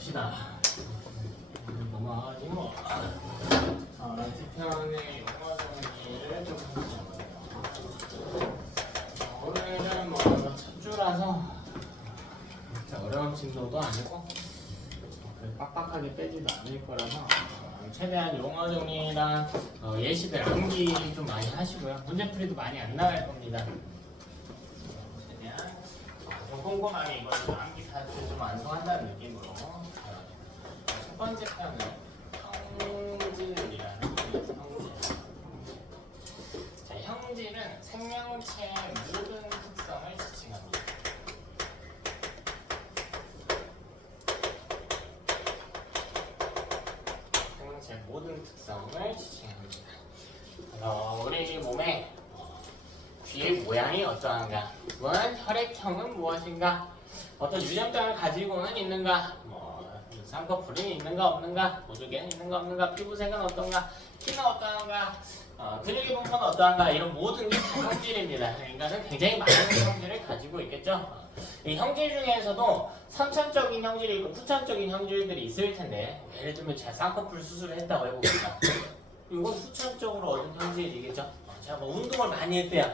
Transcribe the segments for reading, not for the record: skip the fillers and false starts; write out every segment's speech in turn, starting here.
갑시다. 넘어가지고 T편의 영어 정리를 좀 해보자고요. 오늘은 뭐 첫 주라서 그렇게 어려운 진도도 아니고 빡빡하게 빼지도 않을 거라서 최대한 용어 정리랑 예시들 암기 좀 많이 하시고요. 문제풀이도 많이 안 나갈 겁니다. 최대한 좀 꼼꼼하게 이걸 암기 파트 좀 완성한다는 느낌으로 첫 번째 편은 형질이라는 형질. 자, 형질은 생명체의 모든 특성을 지칭합니다. 생명체의 모든 특성을 지칭합니다. 우리 몸의 귀의 모양이 어떠한가? 또한 혈액형은 무엇인가? 어떤 유전병을 가지고는 있는가? 쌍꺼풀이 있는가 없는가? 보조개는 있는가 없는가? 피부색은 어떤가? 키는 어떠한가? 근육의 분포는 어떠한가? 이런 모든 게 다 형질입니다. 인간은 굉장히 많은 형질을 가지고 있겠죠? 이 형질 중에서도 선천적인 형질이 있고 후천적인 형질들이 있을 텐데, 예를 들면 제가 쌍꺼풀 수술을 했다고 해봅시다. 이건 후천적으로 얻은 형질이겠죠? 제가 뭐 운동을 많이 했대요.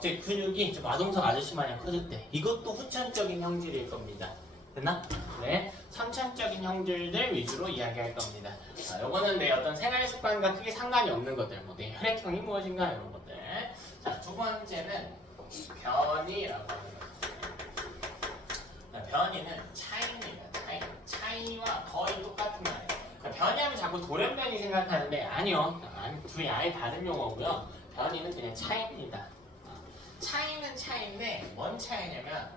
제 근육이 좀 마동석 아저씨 마냥 커졌대. 이것도 후천적인 형질일 겁니다. 됐나? 네, 선천적인 형질들 위주로 이야기할 겁니다. 요거는 내 어떤 생활 습관과 크게 상관이 없는 것들, 뭐 내 혈액형이 무엇인가 이런 것들. 자, 두 번째는 변이라고 하는 거죠. 변이는 차이입니다. 차이와 거의 똑같은 말이에요. 변이하면 자꾸 돌연변이 생각하는데 아니요. 둘이 아예 다른 용어고요. 변이는 그냥 차이입니다. 차이는 차이인데 뭔 차이냐면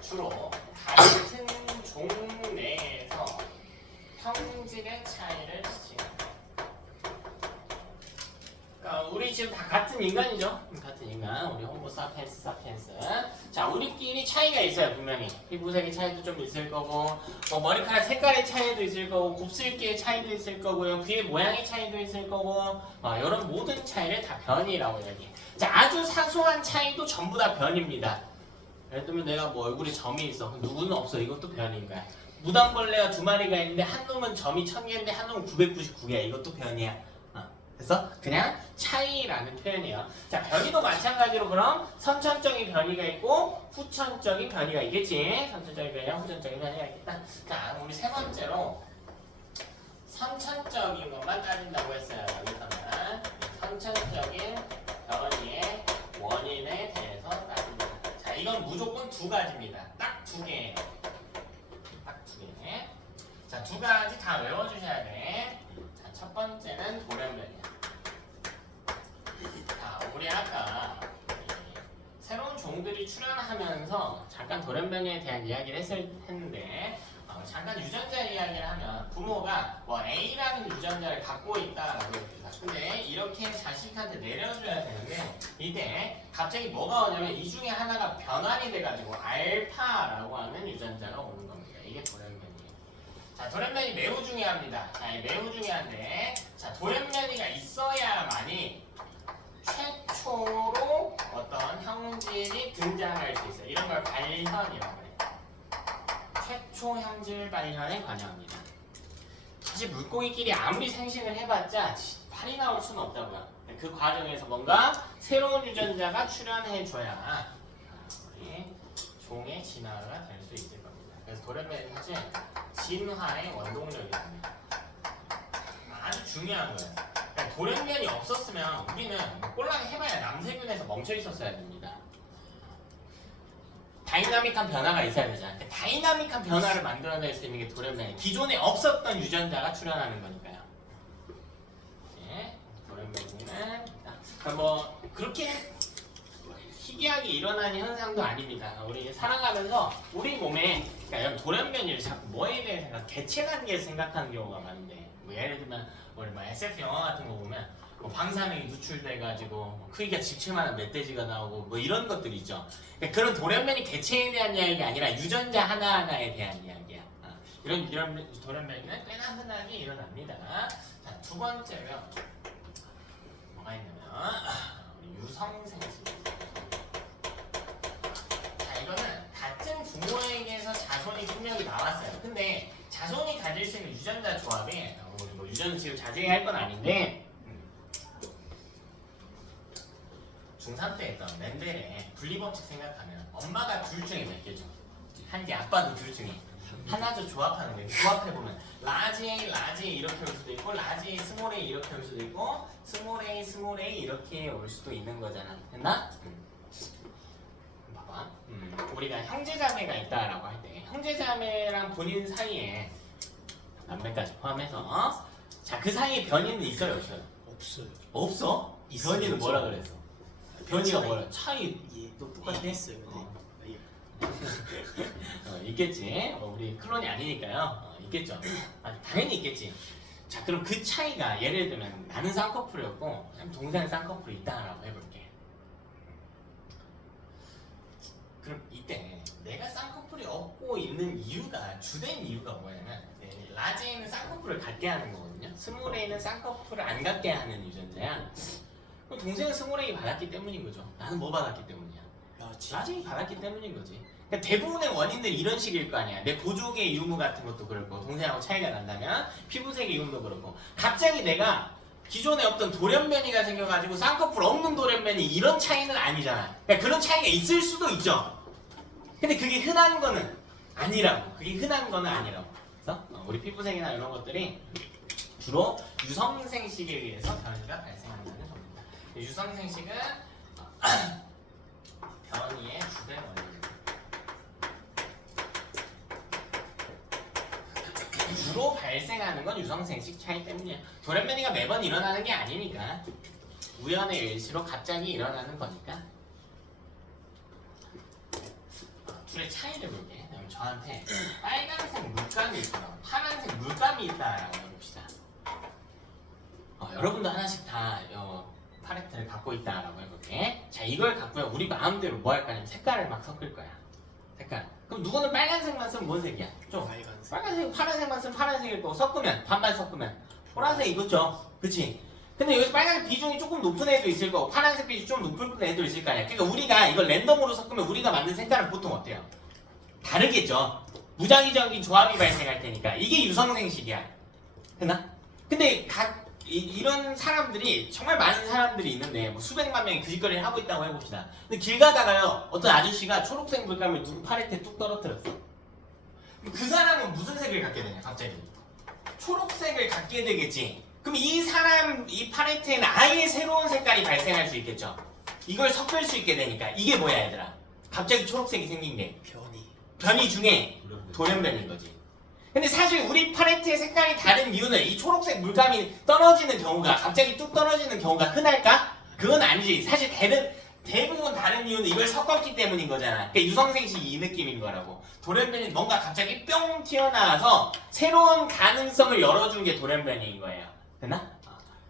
주로 같은 종 내에서 형질의 차이를 지칭합니다. 그러니까 우리 지금 다 같은 인간이죠? 같은 인간, 우리 호모 사피엔스. 자, 우리끼리 차이가 있어요, 분명히. 피부색의 차이도 좀 있을 거고, 뭐 머리카락 색깔의 차이도 있을 거고, 곱슬기의 차이도 있을 거고요, 귀의 모양의 차이도 있을 거고, 이런 모든 차이를 다 변이라고 이야기해요. 자, 아주 사소한 차이도 전부 다 변입니다. 예를 들면 내가 뭐 얼굴에 점이 있어. 누구는 없어. 이것도 변인 거야. 무당벌레가 2마리가 있는데 한 놈은 점이 1000개인데 한 놈은 999개야. 이것도 변이야. 그래서 그냥 차이라는 표현이에요. 자, 변이도 마찬가지로 그럼 선천적인 변이가 있고 후천적인 변이가 있겠지. 선천적인 변이와 후천적인 변이가 있겠다. 자, 우리 세 번째로 선천적인 것만 따진다고 했어요. 여기서는 선천적인 변이의 원인에 대해서 따진다. 자, 이건 무조건 두 가지입니다. 딱 두 개예요. 딱 두 개. 자, 두 가지 다 외워주셔야 돼. 자, 첫 번째는 돌연변이야. 자, 우리 아까 새로운 종들이 출현하면서 잠깐 돌연변이에 대한 이야기를 했는데 잠깐 유전자 이야기를 하면 부모가 뭐 A라는 유전자를 갖고 있다라고 했습니다. 근데 이렇게 자식한테 내려줘야 되는데 이때 갑자기 뭐가 오냐면 이 중에 하나가 변환이 돼가지고 알파라고 하는 유전자가 오는 겁니다. 이게 돌연변이에요. 자, 돌연변이 매우 중요합니다. 자, 매우 중요한데 자, 돌연변이가 있어야만이 최초로 어떤 형질이 등장할 수 있어요. 이런 걸 발현이라고 해요. 최초 형질 발현에 관여합니다. 사실 물고기끼리 아무리 생식을 해봤자 팔이 나올 수는 없다고요. 그 과정에서 뭔가 새로운 유전자가 출현해줘야 우리 종의 진화가 될 수 있을 겁니다. 그래서 돌연변이는 사실 진화의 원동력이 됩니다. 아주 중요한 거예요. 그러니까 돌연변이 없었으면 우리는 꼴랑 해봐야 남세균에서 멈춰 있었어야 됩니다. 다이나믹한 변화가 있어야 되잖아요. 다이나믹한 변화를 만들어낼 수 있는 게 돌연변이. 기존에 없었던 유전자가 출현하는 거니까요. 네, 돌연변이는 뭐 그렇게 희귀하게 일어나는 현상도 아닙니다. 우리 살아가면서 우리 몸에 그러니까 이런 돌연변이를 자꾸 뭐에 대해 개체관계에 생각하는 경우가 많은데 뭐 예를 들면 우리 뭐 SF 영화 같은 거 보면 뭐 방사능이 누출돼가지고 크기가 집채만한 멧돼지가 나오고 뭐 이런 것들이 있죠. 그러니까 그런 돌연변이 개체에 대한 이야기가 아니라 유전자 하나하나에 대한 이야기야. 이런 돌연변이는 꽤나 흔하게 일어납니다. 자, 두 번째면 뭐가 있냐면 유성생식. 자, 이거는 같은 부모에게서 자손이 분명히 나왔어요. 근데 가질 수 있는 유전자 조합이 뭐 유전 지금 자세히 할 건 아닌데 중3 때 했던 멘델의 분리법칙 생각하면 엄마가 둘 중에 몇 개죠? 한 개, 아빠도 둘 중에 하나도 조합하는 거예요. 조합해보면 라지 A, 라지 A 이렇게 올 수도 있고 라지 A, 스몰 A 이렇게 올 수도 있고 스몰 A, 스몰 A 이렇게 올 수도 있는 거잖아. 됐나? 봐봐. 우리가 형제자매가 있다라고 할 때 형제자매랑 본인 사이에 남매까지 포함해서 자, 그 사이에 변이는 있어요, 없어요? 없어요. 없어? 있어요. 변이는 뭐라 그랬어? 변이가 차이. 뭐라? 차이 예, 또 똑같이 했어요. 네. 예. 있겠지. 우리 클론이 아니니까요. 있겠죠. 당연히 있겠지. 자, 그럼 그 차이가 예를 들면 나는 쌍꺼풀이었고 동생은 쌍꺼풀이 있다라고 해볼게. 그럼 이때 내가 쌍꺼풀이 없고 있는 이유가 주된 이유가 뭐냐면 라지에는 쌍꺼풀을 갖게 하는 거거든요. 스몰에는 쌍꺼풀을 안 갖게 하는 유전자야. 그럼 동생은 스몰A 받았기 때문인 거죠. 나는 뭐 받았기 때문이야? 라지 받았기 때문인 거지. 그러니까 대부분의 원인들이 이런 식일 거 아니야. 내 보조개 유무 같은 것도 그렇고 동생하고 차이가 난다면 피부색의 유무도 그렇고 갑자기 내가 기존에 없던 돌연변이가 생겨가지고 쌍꺼풀 없는 돌연변이 이런 차이는 아니잖아. 그러니까 그런 차이가 있을 수도 있죠. 근데 그게 흔한 거는 아니라고. 그게 흔한 거는 아니라고. 그래서 우리 피부색이나 이런 것들이 주로 유성생식에 의해서 변이가 발생한다는 겁니다. 유성생식은 변이의 주된 원인입니다. 주로 발생하는 건 유성생식 차이 때문이에요. 돌연변이가 매번 일어나는 게 아니니까 우연의 일시로 갑자기 일어나는 거니까. 둘의 차이를 볼게. 그럼 저한테 빨간색 물감이 있거나 파란색 물감이 있다라고 해봅시다. 여러분도 하나씩 다 팔레트를 갖고 있다라고 해볼게. 자, 이걸 갖고요. 우리 마음대로 뭐 할 거냐면 색깔을 막 섞을 거야. 색깔. 그럼 누구는 빨간색만 쓰면 뭔 색이야? 좀 빨간색, 파란색만 쓰면 파란색일 거고 섞으면 반반 섞으면 보라색 이거죠. 그치? 근데 여기서 빨간색 비중이 조금 높은 애도 있을 거고 파란색 비중이 좀 높은 애도 있을 거 아니야. 그러니까 우리가 이걸 랜덤으로 섞으면 우리가 만든 색깔은 보통 어때요? 다르겠죠. 무작위적인 조합이 발생할 테니까 이게 유성생식이야. 됐나? 근데 이런 사람들이 정말 많은 사람들이 있는데 뭐 수백만 명이 그 짓거리를 하고 있다고 해봅시다. 근데 길 가다가요 어떤 아저씨가 초록색 물감을 누구 팔레트에 뚝 떨어뜨렸어. 그 사람은 무슨 색을 갖게 되냐 갑자기? 초록색을 갖게 되겠지. 그럼 이 사람 이 팔레트에는 아예 새로운 색깔이 발생할 수 있겠죠. 이걸 섞을 수 있게 되니까 이게 뭐야 얘들아? 갑자기 초록색이 생긴 게 변이 중에 돌연변인 거지. 근데 사실 우리 팔레트의 색깔이 다른 이유는 이 초록색 물감이 떨어지는 경우가 갑자기 뚝 떨어지는 경우가 흔할까? 그건 아니지. 사실 대부분 다른 이유는 이걸 섞었기 때문인 거잖아. 그러니까 유성생식이 이 느낌인 거라고. 돌연변이는 뭔가 갑자기 뿅 튀어나와서 새로운 가능성을 열어준 게 돌연변이인 거예요. 됐나?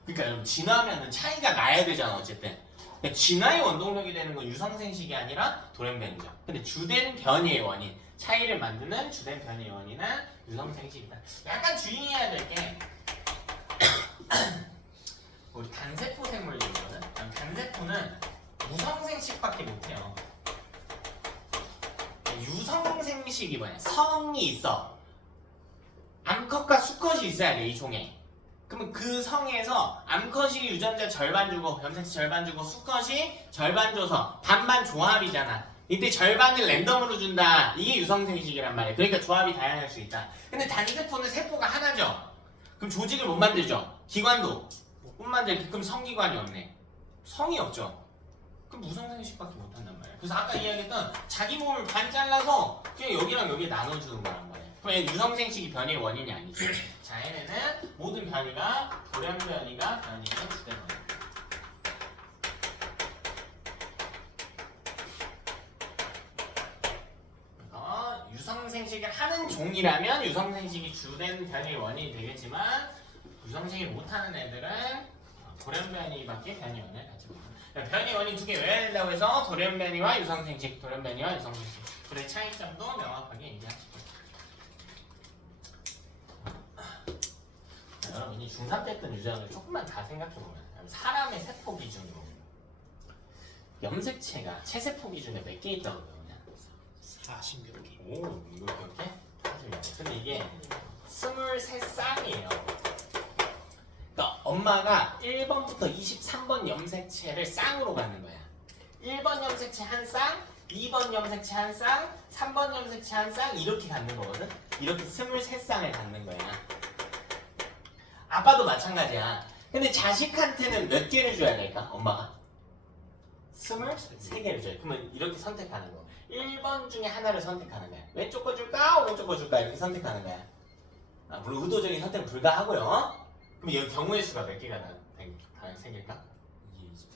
그러니까 여러분 진화하면 차이가 나야 되잖아 어쨌든. 그러니까 진화의 원동력이 되는 건 유성생식이 아니라 돌연변이죠. 근데 주된 변이의 원인, 차이를 만드는 주된 변이의 원인은 유성생식이다. 약간 주의해야 될 게 우리 단세포 생물이거든. 단세포는 무성생식밖에 못해요. 유성생식이 뭐냐? 성이 있어. 암컷과 수컷이 있어야 돼 이 종에. 그러면 그 성에서 암컷이 유전자 절반 주고 염색체 절반 주고 수컷이 절반 줘서 반반 조합이잖아. 이때 절반을 랜덤으로 준다. 이게 유성생식이란 말이야. 그러니까 조합이 다양할 수 있다. 근데 단세포는 세포가 하나죠. 그럼 조직을 못 만들죠. 기관도 못 만들게. 그럼 성기관이 없네. 성이 없죠. 그럼 무성생식밖에 못한단 말이야. 그래서 아까 이야기했던 자기 몸을 반 잘라서 그냥 여기랑 여기 나눠주는 거란 말이야. 그럼 유성생식이 변이의 원인이 아니지. 자, 얘네는 모든 변이가 돌연변이가 변이의 주된 원인. 유성생식을 하는 종이라면 유성생식이 주된 변이의 원인이 되겠지만 유성생식을 못하는 애들은 돌연변이밖에 변이의 원인을 갖지 못한다. 변이의 원인 두 개 외워야 된다고 해서 돌연변이와 유성생식, 돌연변이와 유성생식 둘의 차이점도 명확하게 인지하시고. 여러분이 중3 때 했던 유전을 조금만 다 생각해보면 사람의 세포 기준으로 염색체가 체세포 기준에 몇 개 있다고 배우냐? 40몇 개. 오, 이거 그렇게? 40몇 개. 근데 이게 24 23쌍이에요. 그러니까 엄마가 1번부터 23번 염색체를 쌍으로 갖는 거야. 1번 염색체 한 쌍, 2번 염색체 한 쌍, 3번 염색체 한 쌍 이렇게 갖는 거거든. 이렇게 23쌍을 갖는 거야. 아빠도 마찬가지야. 근데 자식한테는 몇 개를 줘야 될까? 엄마가 23개를 줘요. 그러면 이렇게 선택하는 거. 1번 중에 하나를 선택하는 거야. 왼쪽 거 줄까? 오른쪽 거 줄까? 이렇게 선택하는 거야. 물론 의도적인 선택은 불가하고요. 그럼 여기 경우의 수가 몇 개가 생길까? 2, 13.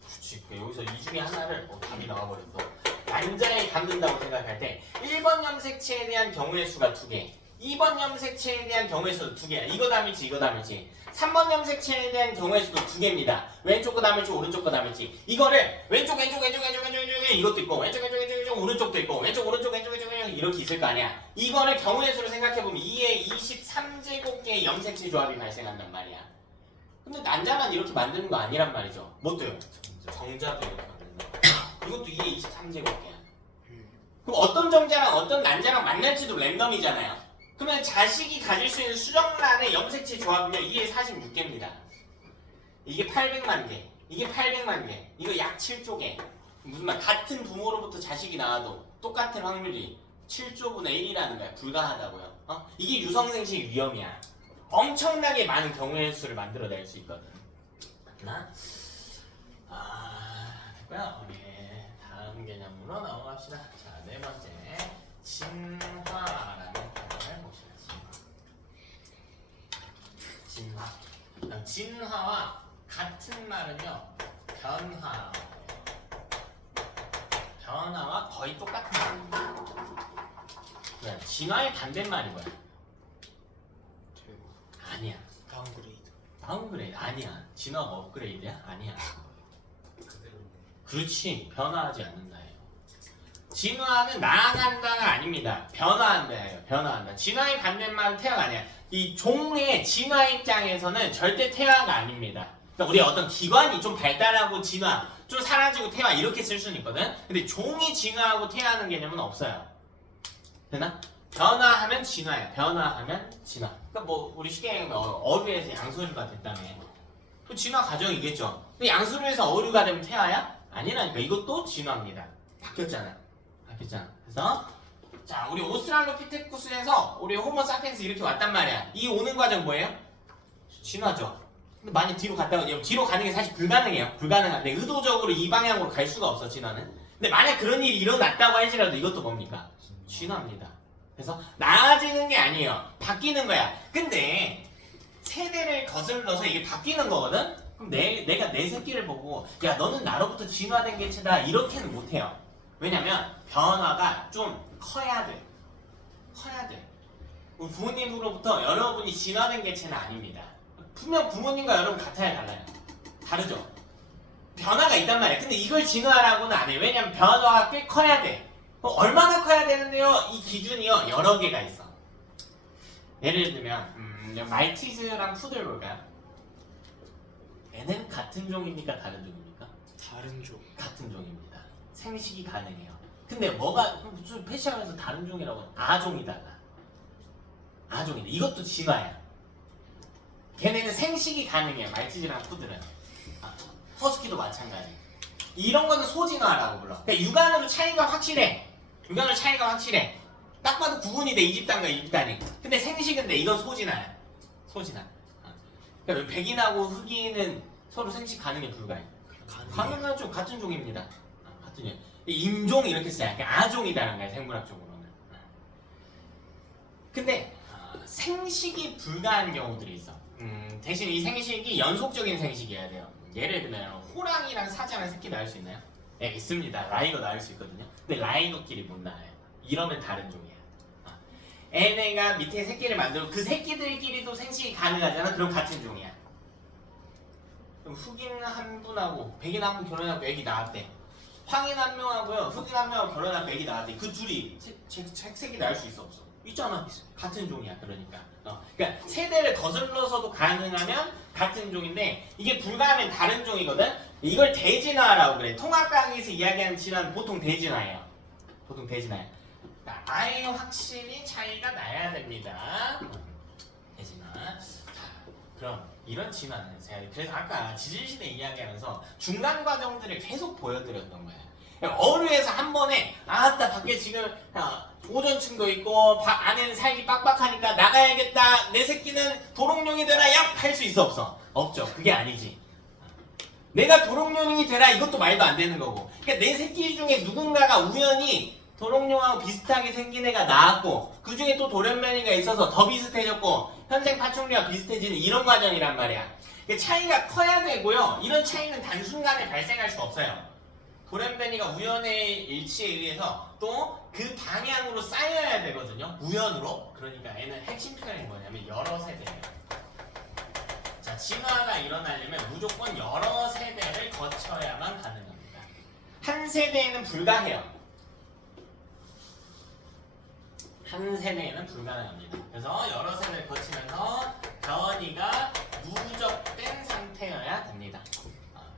그렇지. 여기서 이 중에 하나를 답이 나와버렸어. 난자에 갖는다고 생각할 때 1번 염색체에 대한 경우의 수가 2개, 2번 염색체에 대한 경우의 수도 2개야. 이거 담일지 이거 담일지. 3번 염색체에 대한 경우의 수도 2개입니다. 왼쪽 거 담일지 오른쪽 거 담일지. 이거를 왼쪽 이것도 있고 왼쪽 오른쪽도 있고 왼쪽 이렇게 있을 거 아니야. 이거를 경우의 수로 생각해보면 2의 23제곱개의 염색체 조합이 발생한단 말이야. 근데 난자만 이렇게 만드는 거 아니란 말이죠. 뭣도요? 정자도 이렇게 만든다. 이것도 2의 23제곱개야. 그럼 어떤 정자랑 어떤 난자랑 만날지도 랜덤이잖아요. 그러면 자식이 가질 수 있는 수정란의 염색체 조합은요 2의 46개입니다. 이게 800만 개, 이게 800만 개, 이거 약 7조 개. 무슨 말? 같은 부모로부터 자식이 나와도 똑같은 확률이 7조분의 1이라는 거야. 불가하다고요. 이게 유성생식 위험이야. 엄청나게 많은 경우의 수를 만들어낼 수 있거든. 됐나? 됐고요. 우리 다음 개념으로 넘어갑시다. 자, 네 번째 진화라는 단어를 봅시다. 진화. 진화와 같은 말은요 변화. 변화와 거의 똑같은 말입니다. 네, 진화의 반대말이 뭐야? 아니야. 다운그레이드 아니야. 진화가 업그레이드야? 아니야. 그렇지. 변화하지 않는다예요. 진화는 나아간다가 아닙니다. 변화한다예요. 변화한다. 진화의 반대말은 퇴화가 아니야. 이 종의 진화 입장에서는 절대 퇴화가 아닙니다. 그러니까 우리 어떤 기관이 좀 발달하고 진화, 좀 사라지고 퇴화 이렇게 쓸 수는 있거든. 근데 종이 진화하고 퇴화하는 개념은 없어요. 되나? 변화하면 진화야. 변화하면 진화. 그러니까 뭐 우리 쉽게 얘기하면 어류에서 양서류가 됐다며. 그 진화 과정이겠죠. 근데 양서류에서 어류가 되면 퇴화야? 아니라니까. 이것도 진화입니다. 바뀌었잖아. 그래서 자, 우리 오스트랄로피테쿠스에서 우리 호모 사피엔스 이렇게 왔단 말이야. 이 오는 과정 뭐예요? 진화죠. 근데 만약 뒤로 갔다가 뒤로 가는 게 사실 불가능해요. 불가능한데 의도적으로 이 방향으로 갈 수가 없어 진화는. 근데 만약 그런 일이 일어났다고 할지라도 이것도 뭡니까? 진화입니다. 그래서 나아지는 게 아니에요. 바뀌는 거야. 근데 세대를 거슬러서 이게 바뀌는 거거든? 그럼 내가 내 새끼를 보고 야 너는 나로부터 진화된 개체다 이렇게는 못해요. 왜냐면 변화가 좀 커야 돼. 우리 부모님으로부터 여러분이 진화된 개체는 아닙니다. 분명 부모님과 여러분 같아야 달라요. 다르죠? 변화가 있단 말이야. 근데 이걸 진화라고는 안 해. 왜냐면 변화가 꽤 커야 돼. 얼마나 커야 되는데요? 이 기준이요 여러 개가 있어. 예를 들면 말티즈랑 푸들 볼까요? 얘는 같은 종입니까? 다른 종입니까? 다른 종. 같은 종입니다. 생식이 가능해요. 근데 뭐가 무슨 패시하면서 다른 종이라고 아종이다가 아종이다. 이것도 진화야. 걔네는 생식이 가능해요. 말티즈랑 푸들은. 허스키도 마찬가지. 이런 거는 소진화라고 불러. 그러니까 육안으로 차이가 확실해. 딱 봐도 구분이 돼. 이 집단과 이 집단이. 근데 생식인데 이건 소진화야. 그러니까 백인하고 흑인은 서로 생식 가능해 불가해? 가능하죠. 같은 종입니다. 같은 종. 인종 이렇게 쓰잖아요. 그러니까 아종이다라는 거야. 생물학적으로는. 근데 생식이 불가한 경우들이 있어. 대신 이 생식이 연속적인 생식이어야 돼요. 예를 들면 호랑이랑 사자랑 새끼 낳을 수 있나요? 네, 있습니다. 라이거 낳을 수 있거든요. 근데 라이거끼리 못 낳아요. 이러면 다른 종이야. 얘네가 밑에 새끼를 만들고 그 새끼들끼리도 생식이 가능하잖아. 그럼 같은 종이야. 그럼 흑인 한 분하고 백인 한 분 결혼하고 애기 낳았대. 황인 한 명하고요 흑인 한 명하고 결혼하고 애기 낳았대. 그 둘이 새끼 낳을 수 있어 없어? 있잖아. 같은 종이야. 그러니까 세대를 거슬러서도 가능하면 같은 종인데 이게 불가하면 다른 종이거든. 이걸 대진화라고 그래. 통합강의에서 이야기하는 진화는 보통 대진화예요. 아예 확실히 차이가 나야 됩니다. 그럼 이런 진화는 제가 그래서 아까 지질시대 이야기하면서 중간 과정들을 계속 보여드렸던 거예요. 어류에서 한 번에 아따 밖에 지금 오존층도 있고 안에는 살기 빡빡하니까 나가야겠다. 내 새끼는 도롱뇽이 되라 얍! 할 수 있어 없어? 없죠. 그게 아니지. 내가 도롱뇽이 되라 이것도 말도 안 되는 거고. 그러니까 내 새끼 중에 누군가가 우연히 도롱뇽하고 비슷하게 생긴 애가 나왔고 그 중에 또 돌연변이가 있어서 더 비슷해졌고 현생 파충류와 비슷해지는 이런 과정이란 말이야. 그러니까 차이가 커야 되고요. 이런 차이는 단순간에 발생할 수 없어요. 돌연변이가 우연의 일치에 의해서 또 그 방향으로 쌓여야 되거든요. 우연으로. 그러니까 얘는 핵심 표현이 뭐냐면 여러 세대예요. 자, 진화가 일어나려면 무조건 여러 세대를 거쳐야만 가능합니다. 한 세대에는 불가해요. 한 세대에는 불가능합니다. 그래서 여러 세대를 거치면서 변이가 누적된 상태여야 됩니다.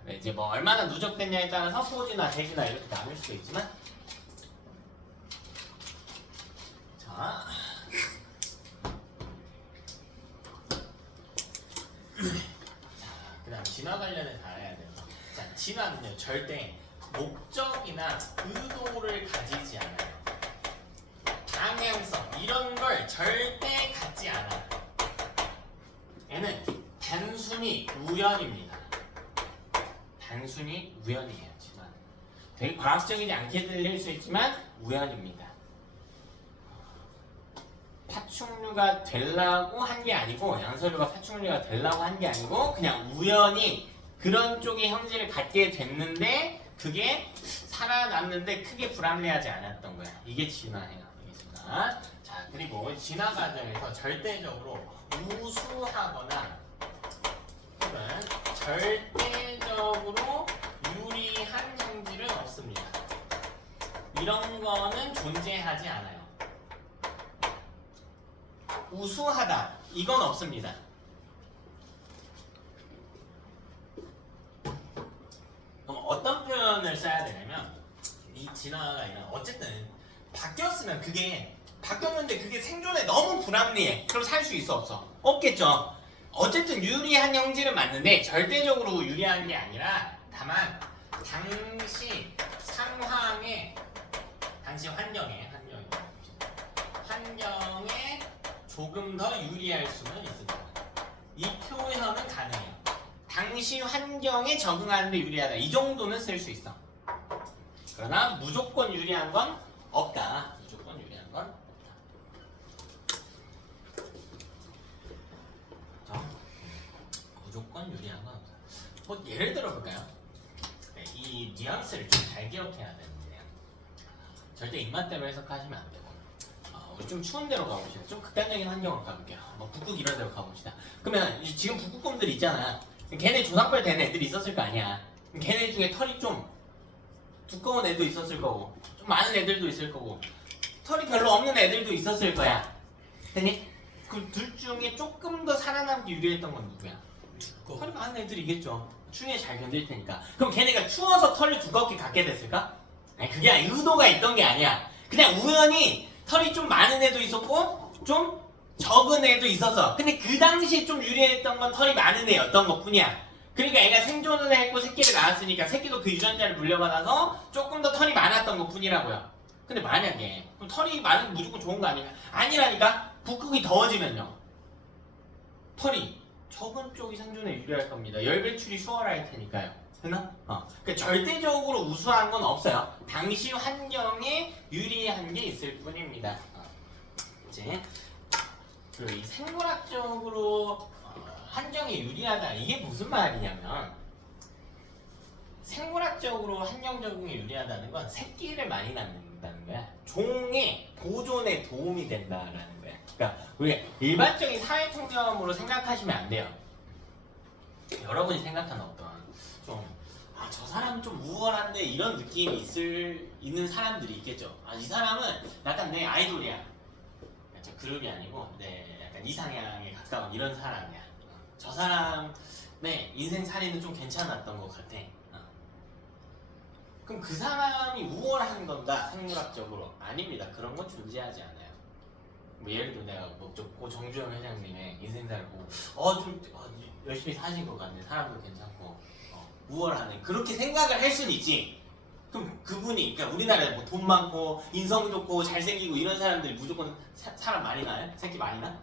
네, 이제 뭐 얼마나 누적됐냐에 따라서 소진화, 대진화 이렇게 나눌 수도 있지만, 자, 그다음 진화 관련해서 알아야 돼요. 자, 진화는요 절대 목적이나 의도를 가지지 않아요. 방향성 이런 걸 절대 갖지 않아. 얘는 단순히 우연입니다. 단순히 우연이에요. 진화. 되게 과학적이지 않게 들릴 수 있지만 우연입니다. 파충류가 되려고 한 게 아니고 양서류가 파충류가 되려고 한 게 아니고 그냥 우연히 그런 쪽의 형질을 갖게 됐는데 그게 살아났는데 크게 불합리하지 않았던 거야. 이게 진화예요. 이게 진화. 자, 그리고 진화 과정에서 절대적으로 우수하거나 혹은 절대적으로 유리한 형질은 없습니다. 이런 거는 존재하지 않아요. 우수하다 이건 없습니다. 그럼 어떤 표현을 써야 되냐면 이 진화가 아니라 어쨌든 바뀌었는데 그게 생존에 너무 불합리해. 그럼 살 수 있어 없어? 없겠죠. 어쨌든 유리한 형질은 맞는데 절대적으로 유리한 게 아니라 다만 당시 상황에 당시 환경에 조금 더 유리할 수는 있습니다. 이 표현은 가능해요. 당시 환경에 적응하는데 유리하다. 이 정도는 쓸 수 있어. 그러나 무조건 유리한 건 없다. 무조건 유리한 건 없다. 자, 무조건 유리한 건 없다. 뭐 예를 들어 볼까요? 네, 이 뉘앙스를 좀 잘 기억해야 되는데요. 절대 입맛대로 해석하시면 안 되고. 우리 좀 추운 데로 가봅시다. 좀 극단적인 환경으로 가볼게요. 뭐 북극 이런 데로 가봅시다. 그러면 지금 북극곰들 있잖아. 걔네 조상벌 된 애들이 있었을 거 아니야. 걔네 중에 털이 좀 두꺼운 애도 있었을 거고 좀 많은 애들도 있을 거고 털이 별로 없는 애들도 있었을 거야. 됐니? 그 둘 중에 조금 더 살아남기 유리했던 건 누구야? 털이 많은 애들이겠죠. 추위에 잘 견딜 테니까. 그럼 걔네가 추워서 털을 두껍게 갖게 됐을까? 아니 그게 의도가 있던 게 아니야. 그냥 우연히 털이 좀 많은 애도 있었고 좀 적은 애도 있었어. 근데 그 당시에 좀 유리했던 건 털이 많은 애였던 것 뿐이야. 그러니까 애가 생존을 했고 새끼를 낳았으니까 새끼도 그 유전자를 물려받아서 조금 더 털이 많았던 것 뿐이라고요. 근데 만약에 그럼 털이 많으면 무조건 좋은 거 아닌가? 아니라니까. 북극이 더워지면요 털이 적은 쪽이 생존에 유리할 겁니다. 열 배출이 수월할 테니까요. 됐나? 그러니까 절대적으로 우수한 건 없어요. 당시 환경에 유리한 게 있을 뿐입니다. 이제 이 생물학적으로 환경에 유리하다 이게 무슨 말이냐면 생물학적으로 환경 적응에 유리하다는 건 새끼를 많이 낳는다는 거야. 종의 보존에 도움이 된다라는 거야. 그러니까 우리가 일반적인 사회 통념으로 생각하시면 안 돼요. 여러분이 생각하는 어떤 저 사람은 좀 우월한데 이런 느낌이 있는 사람들이 있겠죠. 이 사람은 약간 내 아이돌이야. 저 그룹이 아니고 약간 이상향에 가까운 이런 사람이야. 저 사람의 인생살이는 좀 괜찮았던 것 같아. 그럼 그 사람이 우월한 건가 생물학적으로? 아닙니다. 그런 건 존재하지 않아요. 뭐 예를 들어 내가 고 정주영 회장님의 인생사를 보고 좀 열심히 사신 것 같네. 사람도 괜찮고 우월하네. 그렇게 생각을 할 수는 있지. 그럼 그분이 그러니까 우리나라에 뭐 돈 많고 인성 좋고 잘생기고 이런 사람들이 무조건 사람 많이 나요? 새끼 많이 나?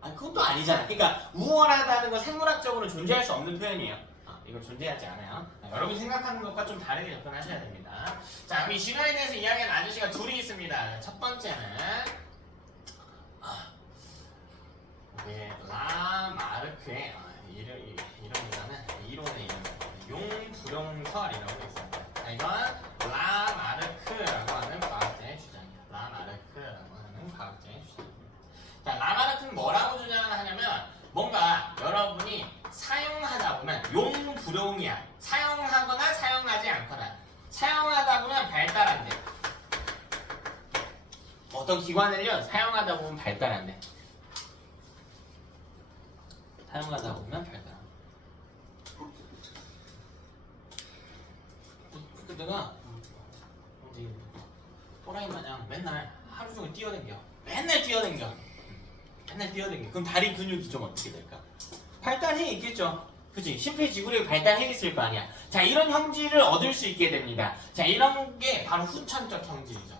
아니 그건 또 아니잖아. 그러니까 우월하다는 건 생물학적으로 존재할 수 없는 표현이에요. 이건 존재하지 않아요. 여러분 생각하는 것과 좀 다르게 접근하셔야 됩니다. 자, 그럼 이 진화에 대해서 이야기하는 아저씨가 둘이 있습니다. 첫 번째는 라마르크의 이름보다는 이론의 이름 용불용설이라고 되어 있습니다. 자, 이건 라마르크라고 하는 과학자의 주장이에요. 라마르크라고 하는 과학자의 주장입니다. 자, 라마르크는 뭐라고 주장을 하냐면 뭔가 여러분이 사용하다 보면 용불용이야. 사용하거나 사용하지 않거나. 사용하다 보면 발달한대. 어떤 기관을요 사용하다 보면 발달한대. 사용하다 보면 발달한대. 그때 내가 또라이 마냥 맨날 하루 종일 뛰어댕겨. 맨날 뛰어댕겨. 그럼 다리 근육이 좀 어떻게 될까? 발달해 있겠죠. 그치? 심폐지구력이 발달해 있을 거 아니야. 자, 이런 형질을 얻을 수 있게 됩니다. 자, 이런 게 바로 후천적 형질이죠.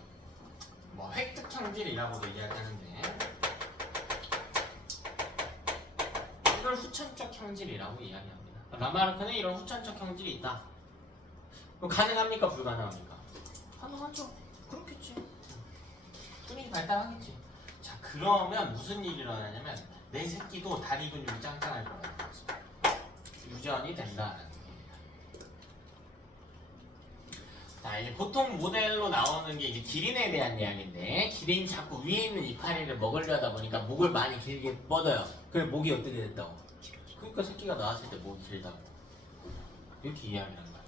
뭐 획득 형질이라고도 이야기하는데 이걸 후천적 형질이라고 이야기합니다. 라마르크는 이런 후천적 형질이 있다. 그럼 가능합니까? 불가능합니까? 가능하죠. 그렇겠지. 근육이 발달하겠지. 자, 그러면 무슨 일이 일어나냐면 내 새끼도 다리 근육이 짱짱할 거라는 거지. 유전이 된다라는 겁니다. 자, 이제 보통 모델로 나오는 게 이제 기린에 대한 이야기인데 기린이 자꾸 위에 있는 이파리를 먹으려다 보니까 목을 많이 길게 뻗어요. 그래 목이 어떻게 됐다고? 그러니까 새끼가 나왔을 때 목이 길다고. 이렇게 이야기하는 거야.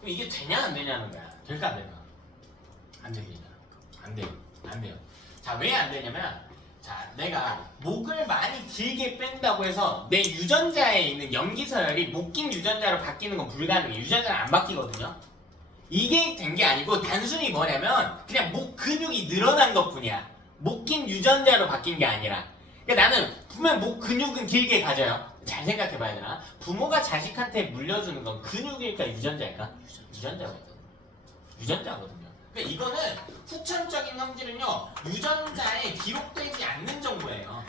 그럼 이게 되냐 안 되냐는 거야. 될까 안 될까? 안 됩니다. 안 돼요. 안 돼요. 자, 왜 안 되냐면 자, 내가 목을 많이 길게 뺀다고 해서 내 유전자에 있는 염기서열이 목 긴 유전자로 바뀌는 건 불가능해. 유전자는 안 바뀌거든요. 이게 된 게 아니고 단순히 뭐냐면 그냥 목 근육이 늘어난 것뿐이야. 목 긴 유전자로 바뀐 게 아니라. 그러니까 나는 분명 목 근육은 길게 가져요. 잘 생각해봐야 되나? 부모가 자식한테 물려주는 건 근육일까 유전자일까? 유전자거든요. 그러니까 이거는 후천적인 형질은요 유전자에 기록되지 않는 정보예요.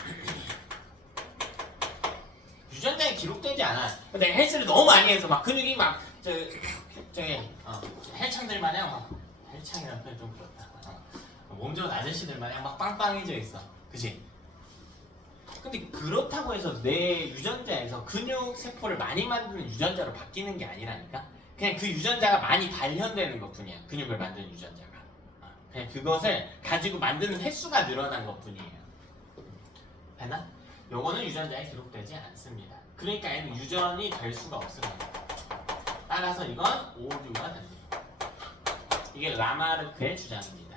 유전자에 기록되지 않아. 내가 헬스를 너무 많이 해서 막 근육이 막 헬창들 마냥 막 헬창이라는 표현 좀 그렇다. 몸 좋은 아저씨들 마냥 막 빵빵해져 있어. 그치? 근데 그렇다고 해서 내 유전자에서 근육 세포를 많이 만드는 유전자로 바뀌는 게 아니라니까? 그냥 그 유전자가 많이 발현되는 것 뿐이야. 근육을 만드는 유전자가. 그냥 그것을 가지고 만드는 횟수가 늘어난 것 뿐이에요. 됐나? 요거는 유전자에 기록되지 않습니다. 그러니까 얘는 유전이 될 수가 없습니다. 따라서 이건 오류가 됩니다. 이게 라마르크의 주장입니다.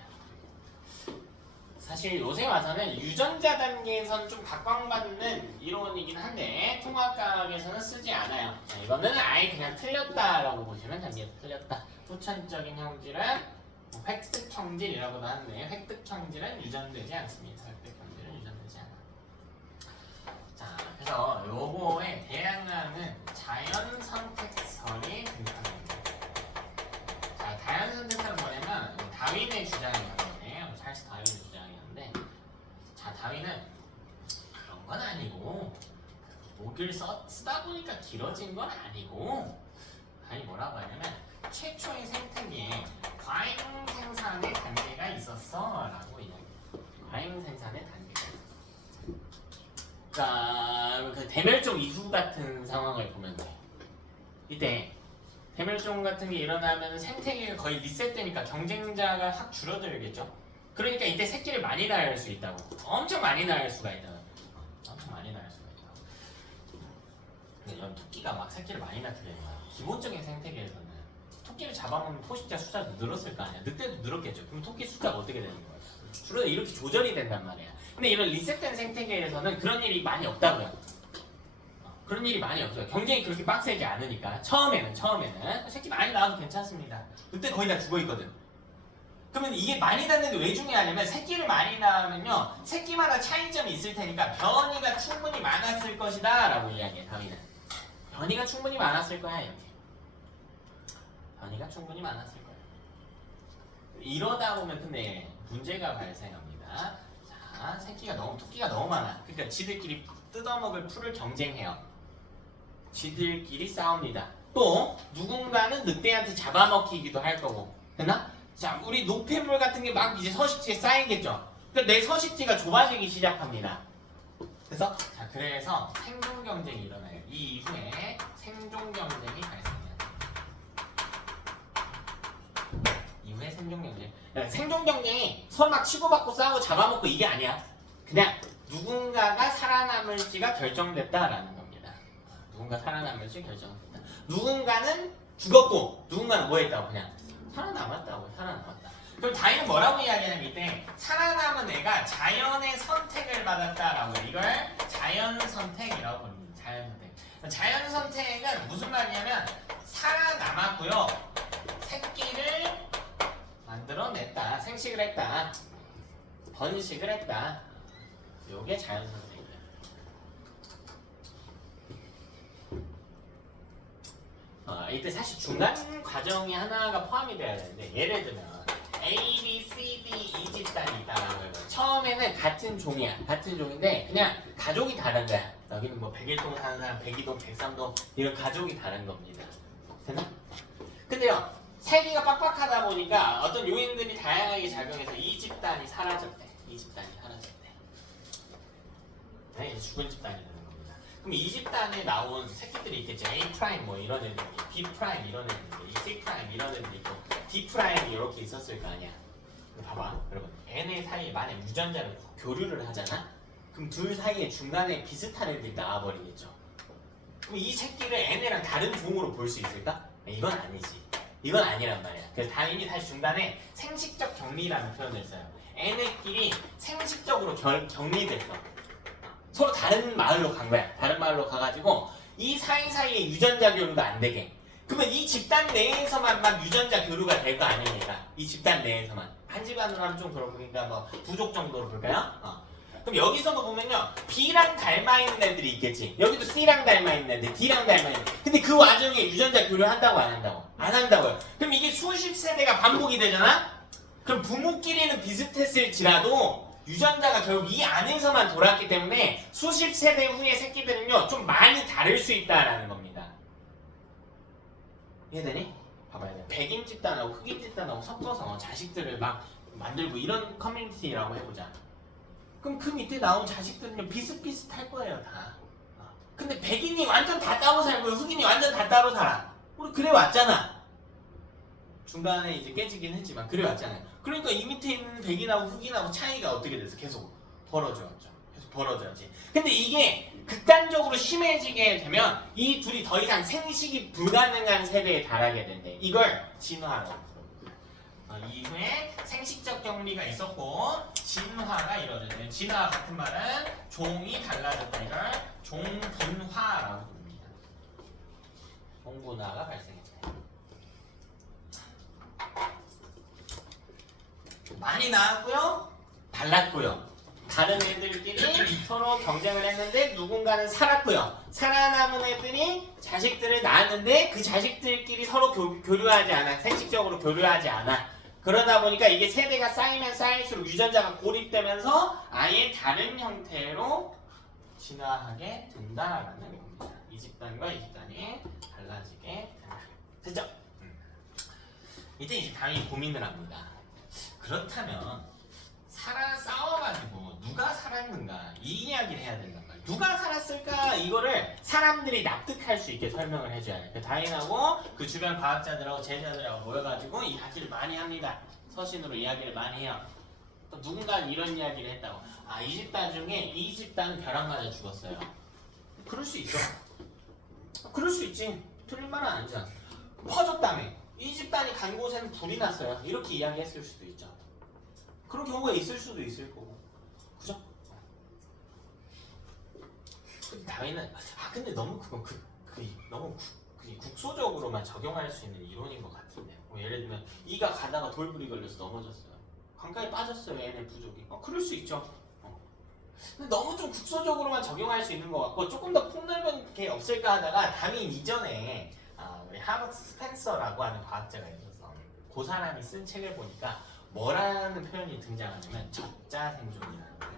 사실 요새 와서는 유전자 단계에서는 좀 각광받는 이론이긴 한데 통합과학에서는 쓰지 않아요. 자, 이거는 아예 그냥 틀렸다라고 보시면 됩니다. 틀렸다. 후천적인 형질은 획득 형질이라고도 하는데 획득 형질은 유전되지 않습니다. 획득 형질은 유전되지 않아. 자, 그래서 요거에 대항하는 자연 선택설이 등장합니다. 자, 자연 선택설은 뭐냐면 다윈의 주장이거든요. 찰스 다윈의 주장이었는데, 자, 다윈은 그런 건 아니고 목을 쓰다 보니까 길어진 건 아니고, 아니 뭐라고 하냐면 최초의 생태계에 과잉 생산의 단계가 있었어라고 이야기해요. 과잉 생산의 단계가 있었어. 자, 그 대멸종 이후 같은 상황을 보면 돼. 이때 대멸종 같은 게 일어나면 생태계가 거의 리셋되니까 경쟁자가 확 줄어들겠죠. 그러니까 이때 새끼를 많이 낳을 수 있다고. 엄청 많이 낳을 수가 있다. 엄청 많이 낳을 수가 있다. 근데 이런 토끼가 막 새끼를 많이 낳게 되는 거야. 기본적인 생태계에서는 토끼를 잡아먹는 포식자 숫자도 늘었을 거 아니야. 늑대도 늘었겠죠. 그럼 토끼 숫자가 어떻게 되는 거야? 주로 이렇게 조절이 된단 말이야. 근데 이런 리셋된 생태계에서는 그런 일이 많이 없다고요. 그런 일이 많이 없어요. 경쟁이 그렇게 빡세지 않으니까 처음에는 새끼 많이 낳아도 괜찮습니다. 그때 거의 다 죽어 있거든. 그러면 이게 많이 낳는데 왜 중요하냐면 새끼를 많이 낳으면요 새끼마다 차이점이 있을 테니까 변이가 충분히 많았을 것이다 라고 이야기해 다윈은. 변이가 충분히 많았을 거야 이렇게. 변이가 충분히 많았을 거야. 이러다 보면 근데 문제가 발생합니다. 자, 토끼가 너무 많아. 그러니까 지들끼리 뜯어먹을 풀을 경쟁해요. 지들끼리 싸웁니다. 또 누군가는 늑대한테 잡아먹히기도 할 거고. 됐나? 자, 우리 노폐물 같은 게 막 이제 서식지에 쌓이겠죠. 그러니까 내 서식지가 좁아지기 시작합니다. 그래서 생존 경쟁이 일어나요. 이 이후에 생존 경쟁이 발생해요. 이후에 생존 경쟁. 생존 경쟁이 서로 막 치고받고 싸우고 잡아먹고 이게 아니야. 그냥 누군가가 살아남을지가 결정됐다라는 겁니다. 누군가 살아남을지 결정됐다. 누군가는 죽었고 누군가는 뭐 했다고 그냥 살아남았다고. 그럼 다윈은 뭐라고 이야기하냐면 이때 살아남은 애가 자연의 선택을 받았다라고 이걸 자연 선택이라고 부릅니다. 자연 선택은 무슨 말이냐면 살아남았고요. 새끼를 만들어냈다. 생식을 했다. 번식을 했다. 요게 자연 선택이에요. 이때 사실 중간 과정이 하나가 포함이 돼야 되는데 예를 들면 A, B, C, D 이 집단이 있다라고 해요. 처음에는 같은 종이야. 같은 종인데 그냥 가족이 다른 거야. 여기는 뭐 101동 사는 사람, 102동, 103동 이런 가족이 다른 겁니다. 됐나? 근데요. 세기가 빡빡하다 보니까 어떤 요인들이 다양하게 작용해서 이 집단이 사라졌대. 네, 이제 죽은 집단이 되는 겁니다. 그럼 이 집단에 나온 새끼들이 있겠죠. A 프라임 뭐 이런 애들이, B 프라임 이런 애들이, C 프라임 이런 애들이 있고, D 프라임이 이렇게 있었을 거 아니야. 봐봐, 여러분. N의 사이에 만약 유전자를 교류를 하잖아. 그럼 둘 사이에 중간에 비슷한 애들이 나와버리겠죠. 그럼 이 새끼를 N이랑 다른 종으로 볼 수 있을까? 이건 아니지. 이건 아니란 말이야. 그래서 다윈이 사실 중간에 생식적 격리라는 표현을 써요. N애끼리 생식적으로 격리됐어. 서로 다른 마을로 간 거야. 다른 마을로 가가지고 이 사이사이에 유전자 교류가 안 되게. 그러면 이 집단 내에서만 막 유전자 교류가 될 거 아닙니까? 이 집단 내에서만. 한 집안으로 하면 좀 그렇고 그러니까 뭐 부족 정도로 볼까요? 그럼 여기서도 보면요. B랑 닮아 있는 애들이 있겠지. 여기도 C랑 닮아 있는 애들, D랑 닮아 있는 애들. 근데 그 와중에 유전자 교류한다고 안 한다고? 안 한다고요. 그럼 이게 수십 세대가 반복이 되잖아? 그럼 부모끼리는 비슷했을지라도 유전자가 결국 이 안에서만 돌았기 때문에 수십 세대 후의 새끼들은요 좀 많이 다를 수 있다라는 겁니다. 이해되니? 봐봐야 돼. 백인 집단하고 흑인 집단하고 섞어서 자식들을 막 만들고 이런 커뮤니티라고 해보자. 그럼 그 밑에 나온 자식들은요 비슷비슷할 거예요 다. 근데 백인이 완전 다 따로 살고 흑인이 완전 다 따로 살아. 우리 그래 왔잖아. 중간에 이제 깨지긴 했지만 그래 왔잖아요. 그러니까 이 밑에 있는 백인하고 흑인하고 차이가 어떻게 돼서 계속 벌어져왔죠. 계속 벌어져야지. 근데 이게 극단적으로 심해지게 되면 이 둘이 더 이상 생식이 불가능한 세대에 달하게 된대. 이걸 진화라고 부릅니다. 이후에 생식적 격리가 있었고 진화가 이루어졌대. 진화 같은 말은 종이 달라졌다. 이걸 종분화라고 부릅니다. 종분화가 발생했대. 많이 나왔고요. 달랐고요. 다른 애들끼리 서로 경쟁을 했는데 누군가는 살았고요. 살아남은 애들이 자식들을 낳았는데 그 자식들끼리 서로 교류하지 않아. 생식적으로 교류하지 않아. 그러다 보니까 이게 세대가 쌓이면 쌓일수록 유전자가 고립되면서 아예 다른 형태로 진화하게 된다라는 겁니다. 이 집단과 이 집단이 달라지게 된다. 됐죠? 이때 이제 다윈이 고민을 합니다. 그렇다면 싸워가지고 누가 살았는가 이 이야기를 해야 된단 말이야. 누가 살았을까 이거를 사람들이 납득할 수 있게 설명을 해줘야 돼. 다윈하고 그 주변 과학자들하고 제자들하고 모여가지고 이야기를 많이 합니다. 서신으로 이야기를 많이 해요. 또 누군가는 이런 이야기를 했다고. 이 집단 중에 이 집단은 벼락 맞아 죽었어요. 그럴 수 있어. 그럴 수 있지. 틀린 말은 아니잖아. 퍼졌다며. 이 집단이 간 곳에는 불이 났어요. 이렇게 이야기했을 수도 있죠. 그런 경우가 있을 수도 있을 거고. 그죠? 근데 다윈은 근데 너무 그건 너무 국소적으로만 적용할 수 있는 이론인 것 같은데 뭐 예를 들면 이가 가다가 돌불이 걸려서 넘어졌어요. 강가에 빠졌어요. 얘네 부족이. 그럴 수 있죠. 근데 너무 좀 국소적으로만 적용할 수 있는 것 같고 조금 더 폭넓은 게 없을까 하다가 다윈 이전에 우리 하버트 스펜서라고 하는 과학자가 있어서 그 사람이 쓴 책을 보니까 뭐라는 표현이 등장하냐면 적자생존이라는 표현.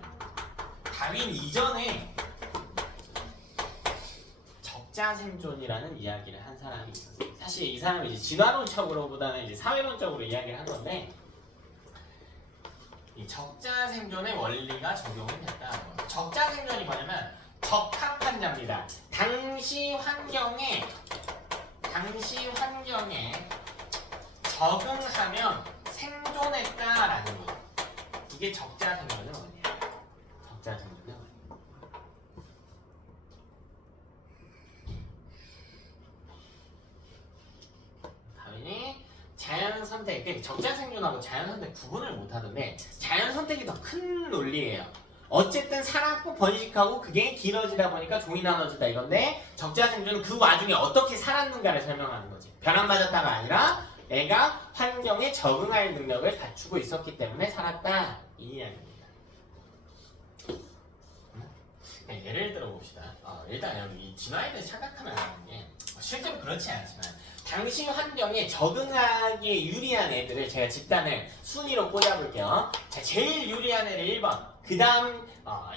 다윈 이전에 적자생존이라는 이야기를 한 사람이 있었어요. 사실 이 사람이 이제 진화론적으로보다는 이제 사회론적으로 이야기를 한 건데 이 적자생존의 원리가 적용이 됐다. 적자생존이 뭐냐면 적합환자입니다. 당시 환경에 적응하면 생존했다라는 거. 이게 적자생존의 원리예요. 적자생존의 원리. 다윈이 자연 선택, 적자 생존하고 자연 선택 구분을 못 하던데 자연 선택이 더 큰 논리예요. 어쨌든 살았고 번식하고 그게 길어지다 보니까 종이 나눠진다 이건데 적자 생존은 그 와중에 어떻게 살았는가를 설명하는 거지. 벼락맞았다가 아니라 애가 환경에 적응할 능력을 갖추고 있었기 때문에 살았다 이 이야기입니다. 예를 들어 봅시다. 일단 여기 이 진화에 대해서 착각하면 안 되는 게 실제로 그렇지 않지만 당시 환경에 적응하기에 유리한 애들을 제가 집단을 순위로 꽂아볼게요. 자, 제일 유리한 애를 1번, 그 다음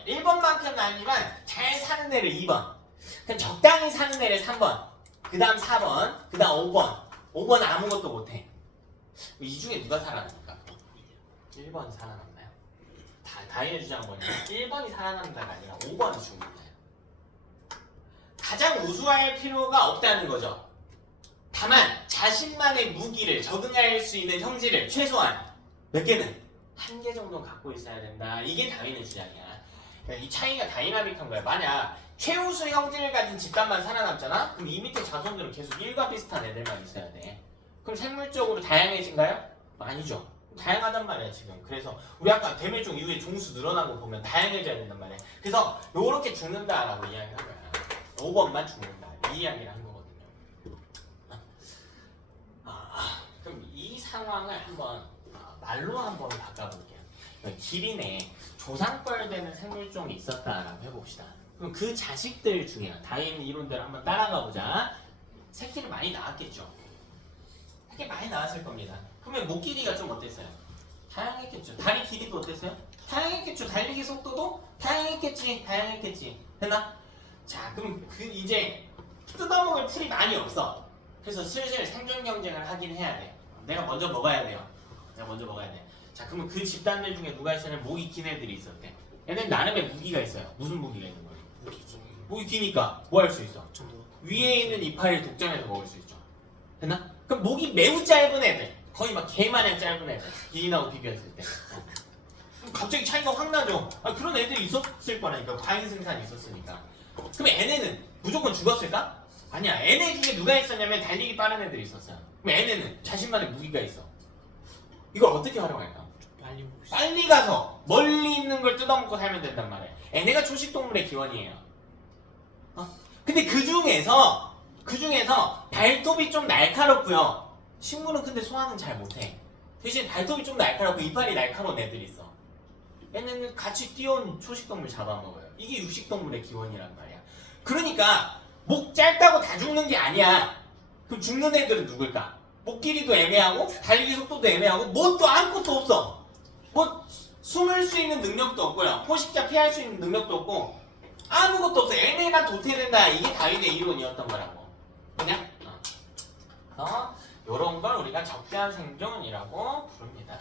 1번만큼은 아니지만 잘 사는 애를 2번, 그럼 적당히 사는 애를 3번, 그 다음 4번, 그 다음 5번. 5번 아무것도 못해. 이 중에 누가 살아납니까? 1번이 살아남나요? 다이의 주장 뭐냐면 1번이 살아남다가 아니라 5번이 죽는다요. 가장 우수할 필요가 없다는 거죠. 다만 자신만의 무기를 적응할 수 있는 형질을 최소한 몇 개는? 1개 정도 갖고 있어야 된다. 이게 다윈의 주장이야. 그러니까 이 차이가 다이나믹한 거야. 만약 최우수 형질을 가진 집단만 살아남잖아? 그럼 이 밑에 자손들은 계속 일과 비슷한 애들만 있어야 돼. 그럼 생물적으로 다양해진가요? 아니죠. 다양하단 말이야 지금. 그래서 우리 아까 대멸종 이후에 종수 늘어난 거 보면 다양해져야 된단 말이야. 그래서 요렇게 죽는다라고 이야기한 거야. 5번만 죽는다. 이 이야기를 한 거거든요. 그럼 이 상황을 한번 말로 한번 바꿔볼게요. 기린에 조상뻘 되는 생물종이 있었다라고 해봅시다. 그럼 그 자식들 중에 다윈 이론대로 한번 따라가 보자. 새끼를 많이 낳았겠죠. 새끼 많이 낳았을 겁니다. 그러면 목 길이가 좀 어땠어요? 다양했겠죠. 다리 길이도 어땠어요? 다양했겠죠. 달리기 속도도 다양했겠지. 됐나? 자, 그럼 이제 뜯어먹을 풀이 많이 없어. 그래서 슬슬 생존 경쟁을 하긴 해야 돼. 내가 먼저 먹어야 돼요. 자, 그러면 그 집단들 중에 누가 있었냐면 목이 긴 애들이 있었대. 얘는 나름의 무기가 있어요. 무슨 무기가 있는 거예요? 목이 기니까 뭐 할 수 있어? 위에 있는 이파리를 독점해서 먹을 수 있죠. 됐나? 그럼 목이 매우 짧은 애들, 거의 막 개마냥 짧은 애들, 기린하고 비교했을 때 그럼 갑자기 차이가 확 나죠. 그런 애들이 있었을 거라니까. 과잉 생산이 있었으니까. 그럼 얘네는 무조건 죽었을까? 아니야. 얘네 중에 누가 있었냐면 달리기 빠른 애들이 있었어요. 그럼 얘네는 자신만의 무기가 있어. 이걸 어떻게 활용할까? 빨리 가서 멀리 있는 걸 뜯어먹고 살면 된단 말이야. 얘네가 초식동물의 기원이에요. 근데 그 중에서 발톱이 좀 날카롭고요. 식물은 근데 소화는 잘 못해. 대신 발톱이 좀 날카롭고 이빨이 날카로운 애들이 있어. 얘네는 같이 뛰어온 초식동물 잡아먹어요. 이게 육식동물의 기원이란 말이야. 그러니까 목 짧다고 다 죽는 게 아니야. 그럼 죽는 애들은 누굴까? 목 길이도 애매하고 달리기 속도도 애매하고 뭣도 아무것도 없어. 뭐 숨을 수 있는 능력도 없고요. 포식자 피할 수 있는 능력도 없고 아무것도 없어. 얘네가 도태된다. 이게 다윈의 이론이었던 거라고. 그냥? 그래서 요런 걸 우리가 적대한 생존이라고 부릅니다.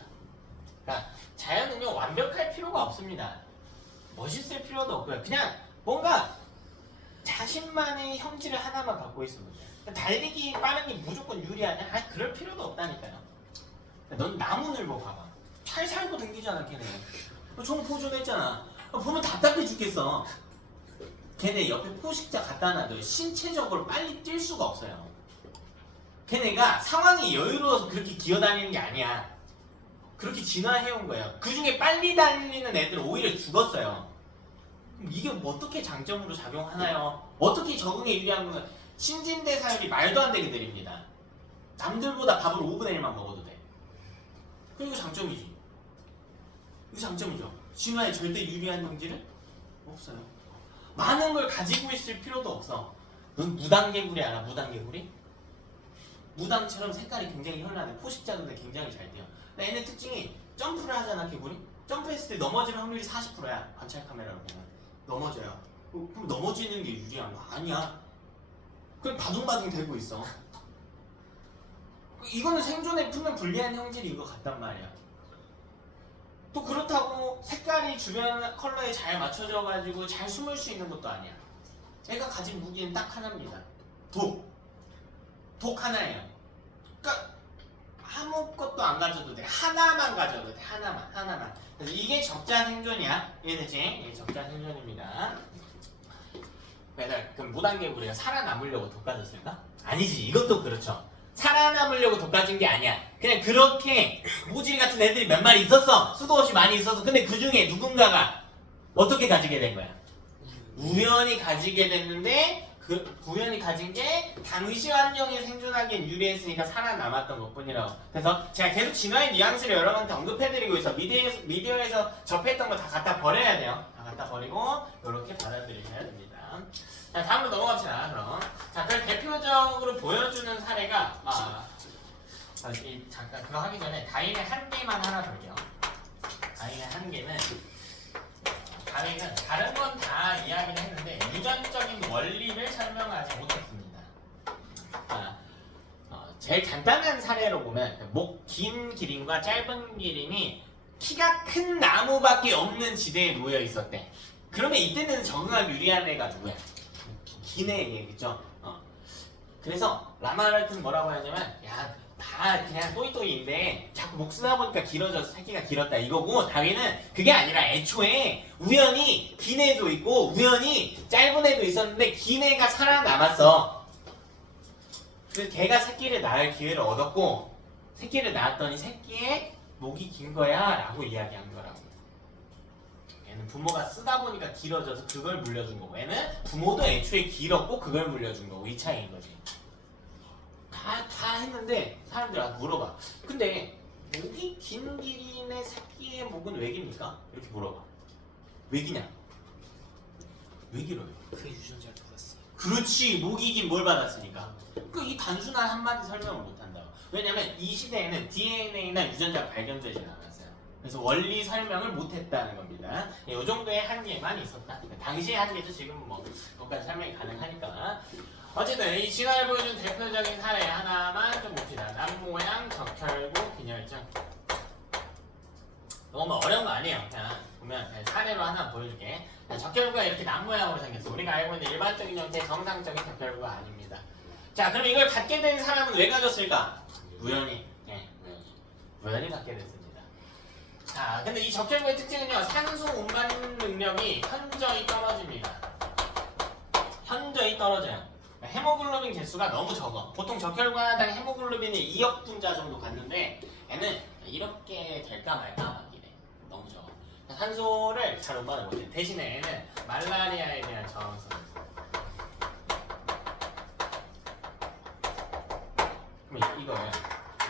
그러니까 자연은요 완벽할 필요가 없습니다. 멋있을 필요도 없고요. 그냥 뭔가 자신만의 형질을 하나만 갖고 있으면 돼요. 달리기 빠른 게 무조건 유리하냐? 그럴 필요도 없다니까요. 넌 나무늘보 봐봐. 잘 살고 댕기잖아 걔네. 종 보존했잖아. 보면 답답해 죽겠어. 걔네 옆에 포식자 갖다 놔도 신체적으로 빨리 뛸 수가 없어요. 걔네가 상황이 여유로워서 그렇게 기어다니는 게 아니야. 그렇게 진화해온 거예요. 그 중에 빨리 달리는 애들은 오히려 죽었어요. 그럼 이게 뭐 어떻게 장점으로 작용하나요? 어떻게 적응에 유리한 건 신진대사율이 말도 안 되게 느립니다. 남들보다 밥을 5분의 1만 먹어도 돼. 그리고 장점이지. 이거 장점이죠. 진화에 절대 유리한 형질은 없어요. 많은 걸 가지고 있을 필요도 없어. 넌 무당개구리 알아? 무당개구리? 무당처럼 색깔이 굉장히 현란해. 포식자들도 굉장히 잘 돼요. 근데 얘네 특징이 점프를 하잖아, 개구리? 점프했을 때 넘어질 확률이 40%야. 관찰 카메라로 보면. 넘어져요. 그럼 넘어지는 게 유리한 거 아니야. 그냥 바둥바둥 되고 있어. 이거는 생존에 풀면 불리한 형질이 이거 같단 말이야. 또 그렇다고 색깔이 주변 컬러에 잘 맞춰져가지고 잘 숨을 수 있는 것도 아니야. 얘가 가진 무기는 딱 하나입니다. 독. 독 하나예요. 그러니까 아무것도 안 가져도 돼. 하나만 가져도 돼. 하나만. 그래서 이게 적자 생존이야. 이해되지? 이게 적자 생존입니다. 그럼 무단개구리가 살아남으려고 독 가졌을까? 아니지. 이것도 그렇죠. 살아남으려고 독 가진 게 아니야. 그냥 그렇게 모질 같은 애들이 몇 마리 있었어. 수도 없이 많이 있어서. 근데 그 중에 누군가가 어떻게 가지게 된 거야? 우연히 가지게 됐는데 그 우연히 가진 게 당시 환경에 생존하기엔 유리했으니까 살아남았던 것뿐이라고. 그래서 제가 계속 진화의 뉘앙스를 여러분한테 언급해드리고 있어. 미디어에서 접했던 거 다 갖다 버려야 돼요. 다 갖다 버리고 이렇게 받아들이셔야 됩니다. 자, 다음으로 넘어갑시다. 그럼 그걸 대표적으로 보여주는 사례가 잠깐 그거 하기 전에 다인의 한계만 하나 볼게요. 다인의 한계는 다윈은 다른 건 다 이야기를 했는데 유전적인 원리를 설명하지 못했습니다. 제일 간단한 사례로 보면 목 긴 기린과 짧은 기린이 키가 큰 나무밖에 없는 지대에 놓여 있었대. 그러면 이때는 적응하기 유리한 애가 누구야? 긴 애겠죠. 그래서 라마르트는 뭐라고 하냐면 다 그냥 또이또이인데 자꾸 목 쓰다 보니까 길어져서 새끼가 길었다 이거고, 다윈은 그게 아니라 애초에 우연히 긴 애도 있고 우연히 짧은 애도 있었는데 긴 애가 살아남았어. 그래서 걔가 새끼를 낳을 기회를 얻었고 새끼를 낳았더니 새끼의 목이 긴 거야 라고 이야기한 거라고. 얘는 부모가 쓰다 보니까 길어져서 그걸 물려준 거고, 얘는 부모도 애초에 길었고 그걸 물려준 거고, 이 차이인 거지. 다 했는데 사람들이 물어봐. 근데 목이 긴 기린의 새끼의 목은 왜 깁니까? 이렇게 물어봐. 왜 기냐? 왜 길어요? 그 유전자를 받았어요. 그렇지, 목이 긴 뭘 받았으니까. 이 단순한 한마디 설명을 못한다. 왜냐면 이 시대에는 DNA나 유전자가 발견되지 않았어요. 그래서 원리 설명을 못했다는 겁니다. 이 정도의 한계만 있었다. 당시의 한계도 지금 뭐 그것까지 설명이 가능하니까. 어쨌든 이 진화를 보여준 대표적인 사례 하나만 좀 봅시다. 남모양 적혈구 빈혈증. 너무 어려운 거 아니에요. 그냥 보면 사례로 하나 보여줄게. 적혈구가 이렇게 남모양으로 생겼어. 우리가 알고 있는 일반적인 형태의 정상적인 적혈구가 아닙니다. 자, 그럼 이걸 갖게 된 사람은 왜 가졌을까? 우연히. 우연히 갖게 됐습니다. 자, 근데 이 적혈구의 특징은요, 산소 운반 능력이 현저히 떨어집니다. 현저히 떨어져요. 헤모글로빈 개수가 너무 적어. 보통 적혈구 하나당 헤모글로빈이 2억 분자 정도 갔는데 얘는 이렇게 될까 말까 막 이래. 너무 적어. 산소를 잘 운반을 못해. 대신에 얘는 말라리아에 대한 저항성이 있어. 그럼 이거예요.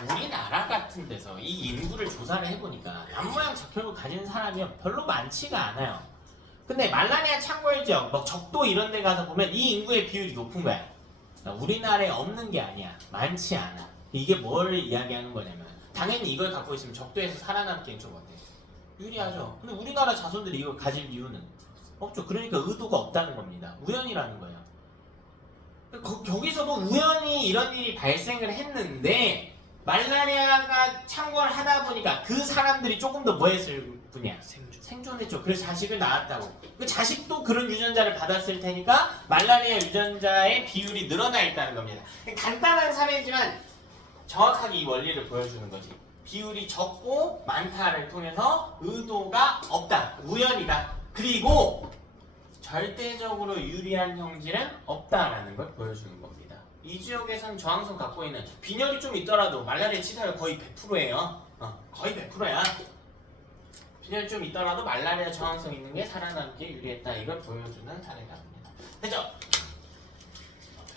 우리나라 같은 데서 이 인구를 조사를 해보니까 남모양 적혈구 가진 사람이 별로 많지가 않아요. 근데 말라리아 창궐 지역, 뭐 적도 이런 데 가서 보면 이 인구의 비율이 높은 거야. 우리나라에 없는 게 아니야. 많지 않아. 이게 뭘 이야기하는 거냐면 당연히 이걸 갖고 있으면 적도에서 살아남기엔 좀 어때? 유리하죠. 근데 우리나라 자손들이 이걸 가질 이유는 없죠. 그러니까 의도가 없다는 겁니다. 우연이라는 거예요. 거기서도 우연히 이런 일이 발생을 했는데 말라리아가 창궐하다 보니까 그 사람들이 조금 더 뭐 했을 뿐이야? 생존했죠. 그래서 자식을 낳았다고. 그 자식도 그런 유전자를 받았을 테니까 말라리아 유전자의 비율이 늘어나 있다는 겁니다. 간단한 사례지만 정확하게 이 원리를 보여주는 거지. 비율이 적고 많다를 통해서 의도가 없다. 우연이다. 그리고 절대적으로 유리한 형질은 없다라는 걸 보여주는 겁니다. 이 지역에선 저항성 갖고 있는 빈혈이 좀 있더라도 말라리아 치사율 거의 100%예요. 거의 100%야. 빈혈이 좀 있더라도 말라리아 저항성 있는 게 살아남기에 유리했다. 이걸 보여주는 사례가 됩니다. 됐죠?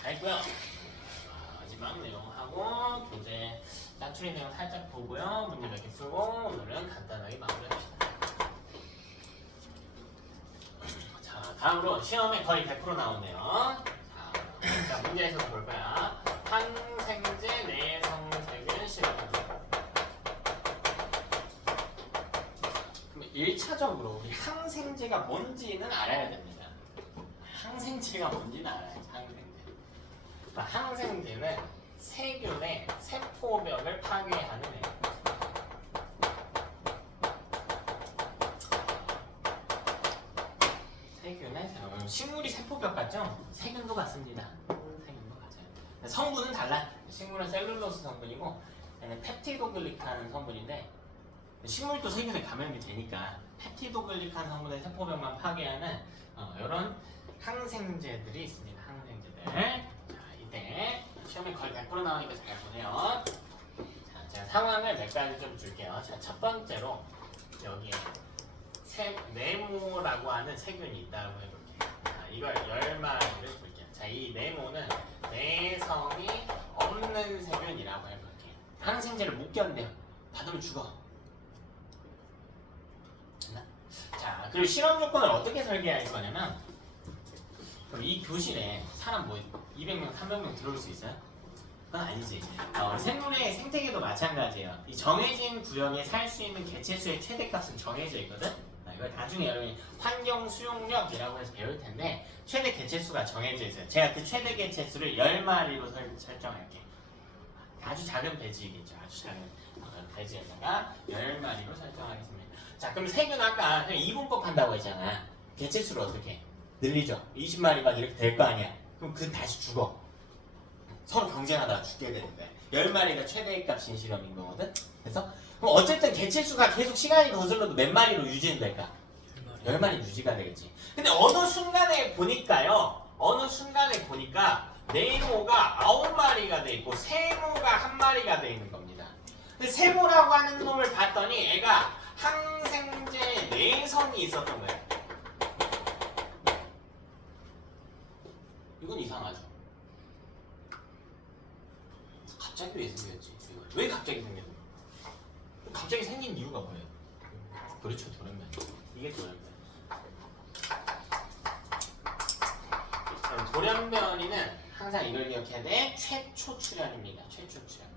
다 했고요. 했고요. 마지막 내용하고 교재 짜투리 내용 살짝 보고요. 문제 몇 개 풀고 오늘은 간단하게 마무리합시다. 자, 다음으로 시험에 거의 100% 나오네요. 자, 문제에서 볼 거야. 항생제 내성세균 실험입니다. 그럼 1차적으로 우리 항생제가 뭔지는 알아야 됩니다. 항생제가 뭔지는 알아야지. 항생제는 세균의 세포벽을 파괴하는 애. 세균의 식물이 세포벽 같죠? 세균도 같습니다. 세균도 같아요. 성분은 달라. 식물은 셀룰로스 성분이고 얘는 펩티도글리칸 성분인데 식물도 세균에 감염이 되니까 펩티도글리칸 성분의 세포벽만 파괴하는 이런 항생제들이 있습니다. 항생제들. 자, 시험에 거의 100% 나오니까 잘 보세요. 자, 제가 상황을 몇 가지 좀 줄게요. 자, 첫 번째로 여기에 네모라고 하는 세균이 있다고 해볼게요. 자, 이걸 10마리를 줄게요. 자, 이 네모는 내성이 없는 세균이라고 해볼게요. 항생제를 못 견뎌요. 받으면 죽어. 자, 그리고 실험 조건을 어떻게 설계할 거냐면 그럼 이 교실에 사람 뭐 200명, 300명 들어올 수 있어요? 그건 아니지. 생물의 생태계도 마찬가지예요. 이 정해진 구역에 살 수 있는 개체수의 최대값은 정해져 있거든. 이걸 나중에 여러분이 환경 수용력이라고 해서 배울 텐데 최대 개체수가 정해져 있어요. 제가 그 최대 개체수를 10마리로 설정할게. 아주 작은 배지이겠죠. 아주 작은 배지에다가 10마리로 설정하겠습니다. 자, 그럼 세균 아까 이분법 한다고 했잖아. 개체수를 어떻게 늘리죠? 20마리 막 이렇게 될 거 아니야. 그럼 그 다시 죽어. 서로 경쟁하다가 죽게 되는데 10마리가 최대의 값인 실험인 거거든. 그래서 그럼 어쨌든 개체수가 계속 시간이 거슬러도 몇 마리로 유지는 될까? 10마리 유지가 되겠지. 근데 어느 순간에 보니까 네모가 9마리가 돼 있고 세모가 1마리가 돼 있는 겁니다. 근데 세모라고 하는 놈을 봤더니 애가 항생제 내성이 있었던 거예요. 이건 이상하죠. 갑자기 왜 생겼지? 왜 갑자기 생겼나? 갑자기 생긴 이유가 뭐예요? 그렇죠, 돌연변. 이게 돌연변. 돌연변이는 항상 이걸 기억해야 돼. 최초 출현입니다. 최초 출현.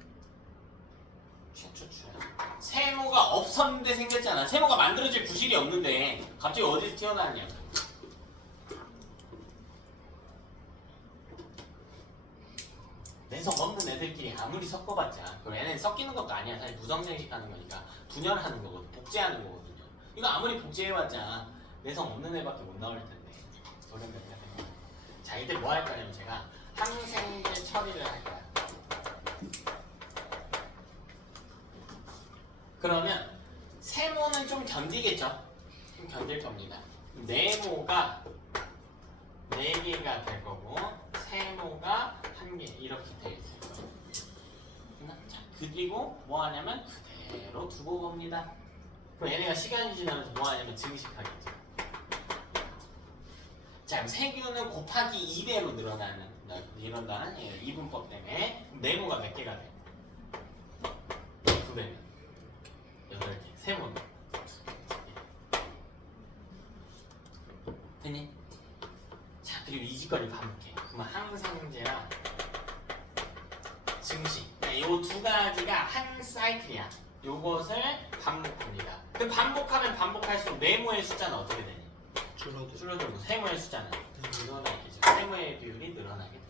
최초 출현. 세모가 없었는데 생겼잖아. 세모가 만들어질 구실이 없는데 갑자기 어디서 튀어나왔냐? 내성 없는 애들끼리 아무리 섞어봤자 그럼 얘네는 섞이는 것도 아니야. 사실 무성생식하는 거니까 분열하는 거거든. 복제하는 거거든요. 이거 아무리 복제해봤자 내성 없는 애밖에 못 나올 텐데 돌연변이가 된 거야. 자, 이들 뭐 할 거냐면 제가 항생제 처리를 할 거야. 그러면 세모는 좀 견디겠죠? 좀 견딜 겁니다. 네모가 4개가 될 거고 세모가 1개 이렇게 되어 있을 거예요. 자, 그리고 뭐 하냐면 그대로 두고 봅니다. 그럼 얘네가 시간이 지나면서 뭐 하냐면 증식하겠죠. 자, 그럼 세균은 곱하기 2배로 늘어난다는 이분법 때문에 네모가 몇 개가 돼? 2배면 8개. 세모는 됐니? 자, 그리고 이 짓거리를 반복해. 그럼 항생제랑 증식. 이 두 가지가 한 사이클이야. 요것을 반복합니다. 그럼 반복하면 반복할수록 네모의 숫자는 어떻게 되니? 줄어들고 세모의 숫자는 늘어나겠죠. 세모의 비율이 늘어나게 됩니다.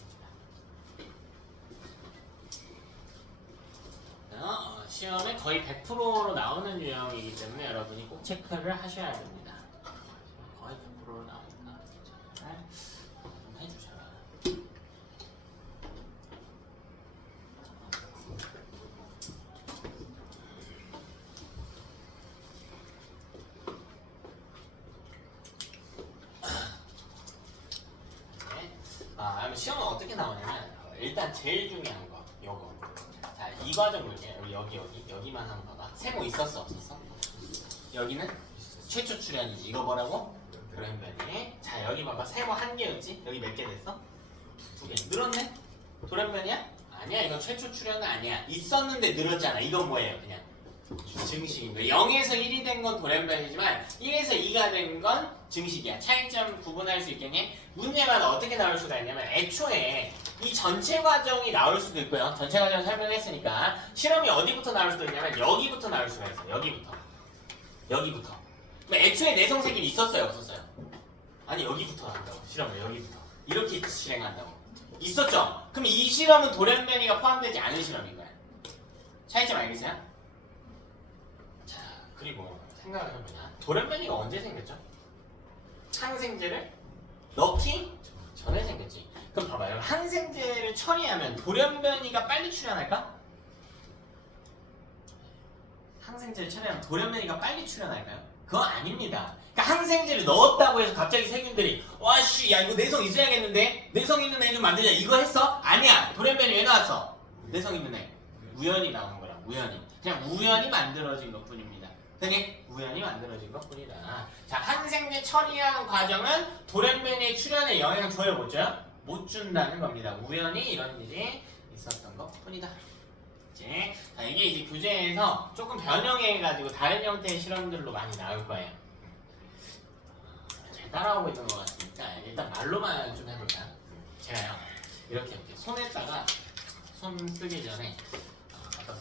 시험에 거의 100%로 나오는 유형이기 때문에 여러분이 꼭 체크를 하셔야 됩니다. 거의 100%로 나오니까 잘 해주셔라. 시험은 어떻게 나오냐면 일단 제일 중요한 거 요거. 자, 이 과정 볼게요. 여기만 한번 봐봐. 세모 있었어 없었어? 여기는 최초 출현이지. 이거 뭐라고? 돌연변이. 자, 여기 봐봐. 세모 1개였지? 여기 몇 개 됐어? 2개. 늘었네? 돌연변이야? 아니야. 이건 최초 출현은 아니야. 있었는데 늘었잖아. 이건 뭐예요? 그냥 증식인 거야. 0에서 1이 된 건 돌연변이지만 1에서 2가 된 건 증식이야. 차이점 구분할 수 있겠니? 문제마다 어떻게 나올 수가 있냐면 애초에 이 전체 과정이 나올 수도 있고요. 전체 과정 설명했으니까 실험이 어디부터 나올 수도 있냐면 여기부터 나올 수가 있어요. 여기부터. 그럼 애초에 내성색이 있었어요? 없었어요? 아니 여기부터 한다고. 실험을 여기부터. 이렇게 실행한다고. 있었죠? 그럼 이 실험은 돌연변이가 포함되지 않은 실험인 거야. 차이점 알겠어요? 자, 그리고 생각을 해보자. 돌연변이가 언제 생겼죠? 항생제를 넣기 전에 생겼지. 그럼 봐봐요. 항생제를 처리하면 돌연변이가 빨리 출현할까? 항생제를 처리하면 돌연변이가 빨리 출현할까요? 그건 아닙니다. 그러니까 항생제를 넣었다고 해서 갑자기 세균들이 와씨 야 이거 내성 있어야겠는데 내성 있는 애 좀 만들자 이거 했어? 아니야. 돌연변이 왜 나왔어? 내성 있는 애 우연히 나온 거라. 우연히 그냥 우연히 만들어진 것 뿐입니다. 그냥 우연히 만들어진 것 뿐이다. 자, 항생제 처리하는 과정은 돌연변이의 출현에 영향을 줘요 못 줘요? 못 준다는 겁니다. 우연히 이런 일이 있었던 것 뿐이다. 이제 자, 이게 이제 교재에서 조금 변형해가지고 다른 형태의 실험들로 많이 나올 거예요. 잘 따라오고 있는 것 같으니까 일단 말로만 좀 해볼까? 제가요 이렇게 손에다가 손 쓰기 전에 어떤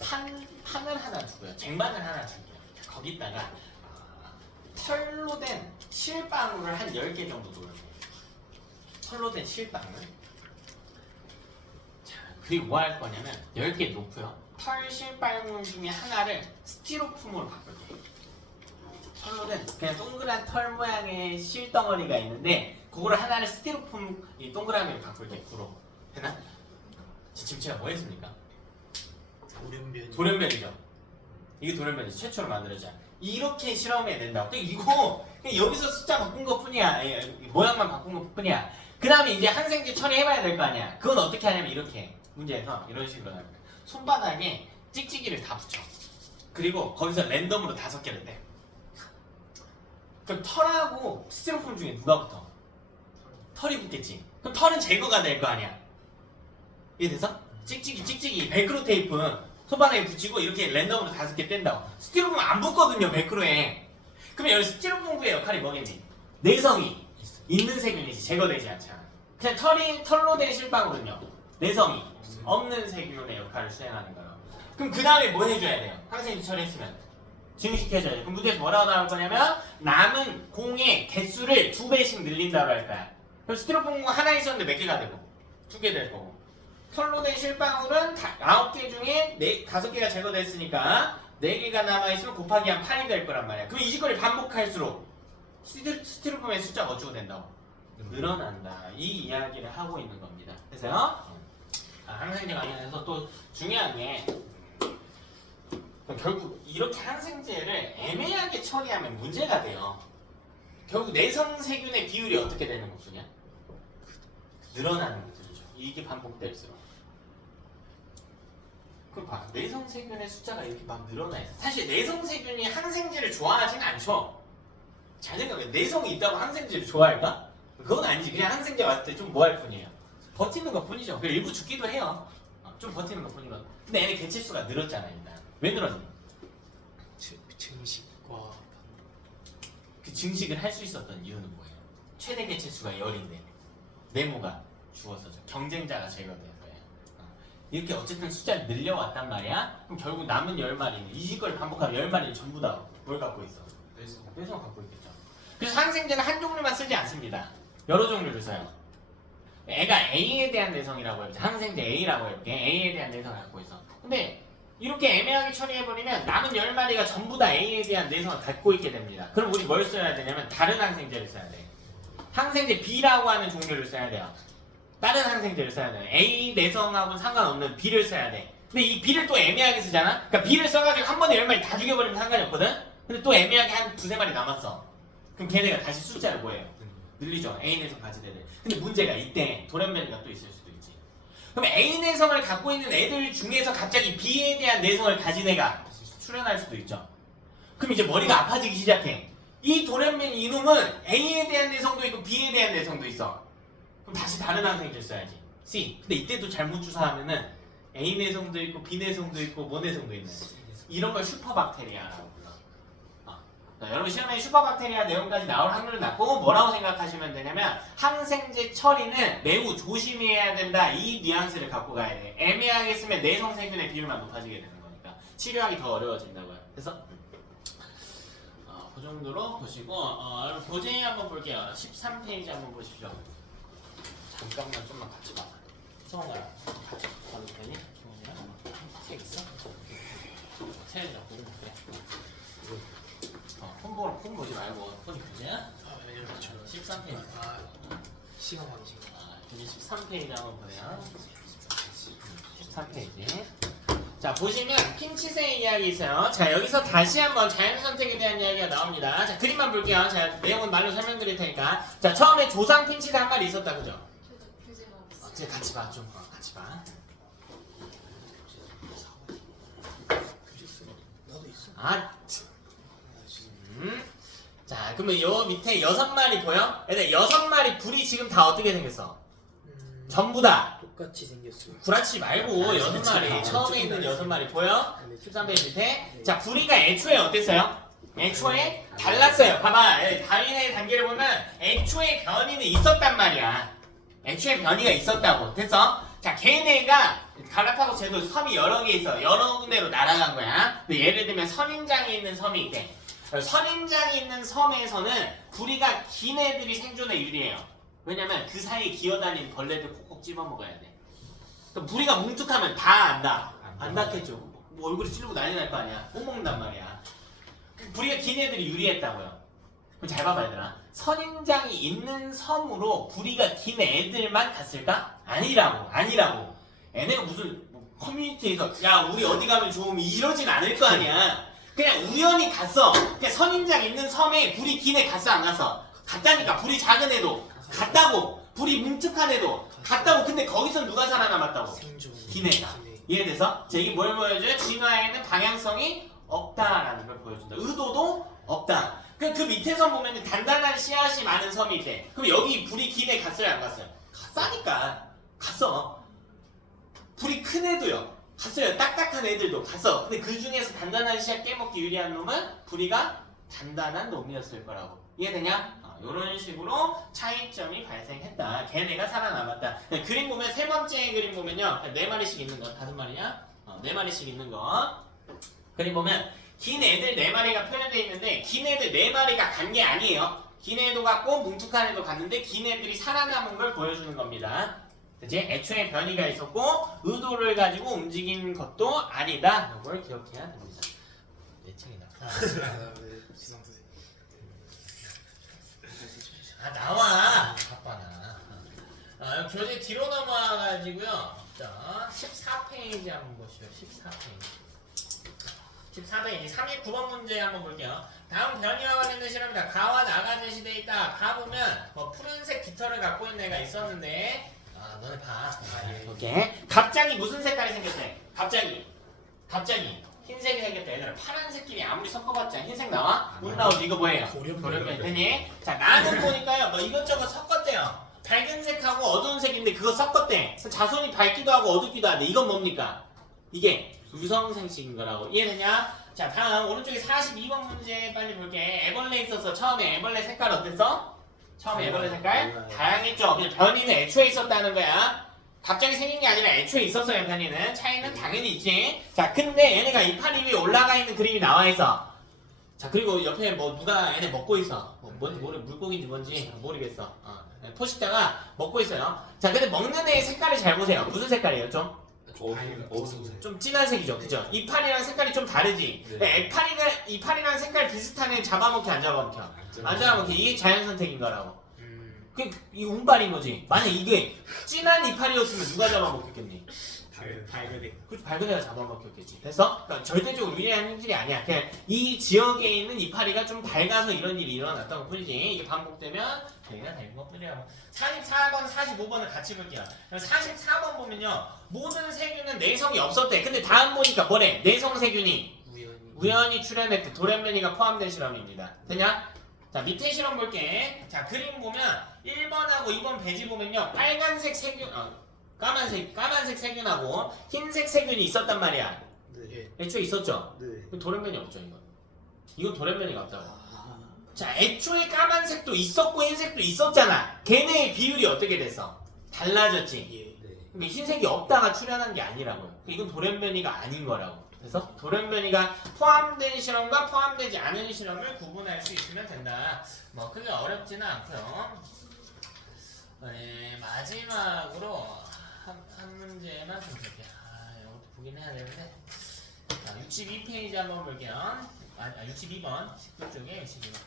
판을 하나 두고요. 쟁반을 하나 두고요. 거기다가 털로 된 실방울을 한 10개 정도 놓을게요. 털로 된 실방울. 자, 그리고 뭐 할 거냐면 10개 놓고요. 털 실방울 중에 하나를 스티로폼으로 바꿀게요. 털로 된 그냥 동그란 털 모양의 실덩어리가 있는데 그거를 하나를 스티로폼 이 동그라미로 바꿀게요. 구로. 되나? 지금 제가 뭐 했습니까? 돌연변이죠. 이게 돌연변이 최초로 만들어져. 이렇게 실험해야 된다고. 이거 그냥 여기서 숫자 바꾼 것 뿐이야. 모양만 바꾼 것 뿐이야. 그 다음에 이제 항생제 처리해봐야 될 거 아니야. 그건 어떻게 하냐면 이렇게 문제에서 이런 식으로 하는 거야. 손바닥에 찍찍이를 다 붙여. 그리고 거기서 랜덤으로 5개를 떼. 그럼 털하고 스티로폼 중에 누가 붙어? 털이 붙겠지. 그럼 털은 제거가 될 거 아니야. 이해돼서? 찍찍이 벨크로 테이프 손바닥에 붙이고 이렇게 랜덤으로 5개 뗀다고. 스티로폼 안 붙거든요 벨크로에. 그럼 여기 스티로폼의 역할이 뭐겠니? 내성이 있는 세균이지 제거되지 않잖아. 그냥 털로 된 실방울은요 내성이 없는 세균의 역할을 수행하는 거예요. 그럼 그 다음에 뭐 해줘야 돼요? 항생제 처리했으면 증식해줘야 돼요. 그럼 문제에서 뭐라고 나올 거냐면 남은 공의 개수를 2배씩 늘린다고 할 거야. 그럼 스티로폼 공 하나 있었는데 몇 개가 되고 2개 될 거고 털로 된 실방울은 9개 중에 5개가 제거됐으니까 4개가 남아있으면 곱하기 한 8이 될 거란 말이야. 그럼 이 짓거리 반복할수록 스티로폼의 숫자가 어쩌고 된다고? 늘어난다. 이 이야기를 하고 있는 겁니다. 그래서요 항생제 관련해서 또 중요한 게 결국 이렇게 항생제를 애매하게 처리하면 문제가 돼요. 결국 내성세균의 비율이 어떻게 되는 거냐? 늘어나는 거죠. 이게 반복될수록. 그럼 봐. 내성세균의 숫자가 이렇게 막 늘어나 있어. 사실 내성세균이 항생제를 좋아하진 않죠. 잘 생각해. 내성이 있다고 항생제를 좋아할까? 그건 아니지. 그냥 항생제 왔을 때 좀 뭐 할 뿐이에요. 버티는 것 뿐이죠. 그리고 일부 죽기도 해요. 좀 버티는 것 뿐이거든. 근데 얘네 개체수가 늘었잖아 일단. 왜 늘었니? 증식과 그 증식을 할 수 있었던 이유는 뭐예요? 최대 개체수가 10인데 네모가 죽었어죠. 경쟁자가 제거돼서요. 이렇게 어쨌든 숫자를 늘려왔단 말이야. 그럼 결국 남은 10마리는 이 짓걸 반복하면 10마리는 전부 다 뭘 갖고 있어? 내성 갖고 있겠죠. 그래서 항생제는 한 종류만 쓰지 않습니다. 여러 종류를 써요. 애가 A에 대한 내성이라고 해보자. 항생제 A라고 해볼게. A에 대한 내성을 갖고 있어. 근데 이렇게 애매하게 처리해버리면 남은 10마리가 전부 다 A에 대한 내성을 갖고 있게 됩니다. 그럼 우리 뭘 써야 되냐면 다른 항생제를 써야 돼. 항생제 B라고 하는 종류를 써야 돼요. 다른 항생제를 써야 돼. A 내성하고는 상관없는 B를 써야 돼. 근데 이 B를 또 애매하게 쓰잖아? 그러니까 B를 써가지고 한 번에 10마리 다 죽여버리면 상관이 없거든? 근데 또 애매하게 한 2-3마리 남았어. 그럼 걔네가 다시 숫자를 뭐예요? 늘리죠. A 내성 가진 애들. 근데 문제가 이때 돌연변이가 또 있을 수도 있지. 그럼 A 내성을 갖고 있는 애들 중에서 갑자기 B에 대한 내성을 가진 애가 출현할 수도 있죠. 그럼 이제 머리가 아파지기 시작해. 이 돌연변이 이놈은 A에 대한 내성도 있고 B에 대한 내성도 있어. 그럼 다시 다른 항생제를 써야지. C. 근데 이때도 잘못 주사하면은 A 내성도 있고 B 내성도 있고 뭐 내성도 있는 이런 걸 슈퍼박테리아라고 불러. 자, 여러분 시험에 슈퍼박테리아 내용까지 나올 확률은 낮고 뭐라고 생각하시면 되냐면 항생제 처리는 매우 조심해야 된다 이 뉘앙스를 갖고 가야 돼. 애매하게 쓰면 내성세균의 비율만 높아지게 되는 거니까 치료하기 더 어려워진다고요. 그래서 그 정도로 보시고 여러분 교재 한번 볼게요. 13페이지 한번 보십시오. 잠깐만 좀만 같이 봐. 성우야 같이 봐도 되니? 성우야 책 있어? 책 잡고 그래. 폰 보지 말고 폰이 교재야? 왜냐면 저 13페이지. 시간 방식. 교재 13페이지 한번 보세요. 13페이지. 자 보시면 핀치세의 이야기 있어요. 자 여기서 다시 한번 자연선택에 대한 이야기가 나옵니다. 자 그림만 볼게요. 자 내용은 말로 설명드릴 테니까. 자 처음에 조상 핀치가 한 마리 있었다 그죠? 이제 같이 봐 좀. 같이 봐. 나도 있어. 자 그러면 요 밑에 6마리 보여? 얘들 6마리 불이 지금 다 어떻게 생겼어? 전부 다 똑같이 생겼어요. 구라치 말고 6마리 처음에 있는 6마리 보여? 13페이지 밑에 자 불이가 애초에 어땠어요? 애초에 달랐어요. 봐봐 다윈의 단계를 보면 애초에 변이는 있었단 말이야. 애초에 변이가 있었다고 됐어? 자 걔네가 갈라파고스 제도 섬이 여러 개 있어. 여러 군데로 날아간 거야. 근데 예를 들면 선인장이 있는 섬이 있대. 선인장이 있는 섬에서는 부리가 긴 애들이 생존에 유리해요. 왜냐면 그 사이에 기어다니는 벌레들 콕콕 찝어먹어야 돼. 그럼 부리가 뭉툭하면 다 안다. 안 닿겠죠. 뭐 얼굴에 찌르고 난리 날 거 아니야. 못 먹는단 말이야. 부리가 긴 애들이 유리했다고요. 그럼 잘 봐봐 얘들아. 선인장이 있는 섬으로 부리가 긴 애들만 갔을까? 아니라고. 얘네가 무슨 커뮤니티에서 야 우리 어디 가면 좋으면 이러진 않을 거 아니야. 그냥 우연히 갔어. 그냥 선인장 있는 섬에 불이 긴 애 갔어 안 갔어? 갔다니까. 불이 작은 애도 갔다고. 불이 뭉툭한 애도 갔다고. 근데 거기서 누가 살아남았다고? 생존. 긴 애가. 이해돼서? 자 이게 뭘 보여줘요? 진화에는 방향성이 없다라는 걸 보여준다. 의도도 없다. 그 밑에서 보면 단단한 씨앗이 많은 섬이 있대. 그럼 여기 불이 긴 애 갔어요 안 갔어요? 갔다니까. 갔어. 불이 큰 애도요. 갔어요. 딱딱한 애들도 갔어. 근데 그 중에서 단단한 씨앗 깨먹기 유리한 놈은 부리가 단단한 놈이었을 거라고. 이해되냐? 이런 식으로 차이점이 발생했다. 걔네가 살아남았다. 그림 보면 세 번째 그림 보면요. 4마리씩 있는 거. 5마리냐? 4마리씩 있는 거. 그림 보면 긴 애들 4마리가 표현되어 있는데 긴 애들 4마리가 간 게 아니에요. 긴 애도 갔고 뭉툭한 애도 갔는데 긴 애들이 살아남은 걸 보여주는 겁니다. 그치? 애초에 변이가 있었고 의도를 가지고 움직인 것도 아니다. 이걸 기억해야 됩니다. 내 책이다. 지성 선생. 나와. 바빠나. 교재 뒤로 넘어와가지고요. 자 14페이지 한번 보시죠. 14페이지 39번 문제 한번 볼게요. 다음 변이와 관련된 실험이다. 가와 나가 제시되어 있다. 가 보면 뭐 푸른색 깃털을 갖고 있는 애가 있었는데 너네 봐. 오케이. 갑자기 무슨 색깔이 생겼대? 갑자기 흰색이 생겼대. 얘들아 파란색끼리 아무리 섞어봤자 흰색 나와? 못 나오지. 이거 뭐예요? 도련변 되니? 자 나는 보니까요 뭐 이것저것 섞었대요. 밝은 색하고 어두운 색인데 그거 섞었대. 자손이 밝기도 하고 어둡기도 하는데 이건 뭡니까? 이게 유성생식인 거라고. 이해되냐? 자 다음 오른쪽에 42번 문제 빨리 볼게. 애벌레 있었어. 처음에 애벌레 색깔 어땠어? 처음에 애벌레 색깔 다양했죠. 그냥 변이는 애초에 있었다는 거야. 갑자기 생긴 게 아니라 애초에 있었어요. 변이는. 차이는 당연히 있지. 자 근데 얘네가 이파리 위에 올라가 있는 그림이 나와 있어. 자 그리고 옆에 뭐 누가 얘네 먹고 있어. 뭔지 물고기인지 뭔지 모르겠어. 포식자가 먹고 있어요. 자 근데 먹는 애의 색깔을 잘 보세요. 무슨 색깔이에요? 좀 진한 색이죠. 그죠? 이파리랑 색깔이 좀 다르지. 네. 이파리랑 색깔 비슷한 애 잡아먹혀 안 잡아먹혀? 안 잡아먹혀. 이게 자연선택인 거라고. 이 운빨인 거지. 만약 이게 진한 이파리였으면 누가 잡아먹혔겠니? 밝은 애. 그렇지, 밝은 애가 잡아먹혔겠지. 됐어? 그러니까 절대적으로 유리한 현실이 아니야. 그냥 이 지역에 있는 이파리가 좀 밝아서 이런 일이 일어났던 것 뿐이지. 이게 반복되면 저희가 되는 것 뿐이야. 44번, 45번을 같이 볼게요. 44번 보면요. 모든 세균은 내성이 없었대. 근데 다음 보니까 뭐래? 내성 세균이 우연히 출현했대. 돌연변이가 포함된 실험입니다. 되냐? 자 밑에 실험 볼게. 자 그림 보면 1번하고 2번 배지 보면요. 빨간색 세균 까만색 세균하고 흰색 세균이 있었단 말이야. 네. 애초에 있었죠? 네. 돌연변이 없죠, 이거. 이건 돌연변이가 없다고. 아. 자, 애초에 까만색도 있었고 흰색도 있었잖아. 걔네의 비율이 어떻게 됐어? 달라졌지. 예. 네. 근데 흰색이 없다가 출현한 게 아니라고요. 이건 돌연변이가 아닌 거라고. 그래서 돌연변이가 포함된 실험과 포함되지 않은 실험을 구분할 수 있으면 된다. 뭐 크게 어렵지는 않고요. 네, 마지막으로 한 문제만 좀 볼게요. 이것도 보긴 해야 되는데. 자, 62페이지 한번 볼게요. 62번 19쪽에 62번.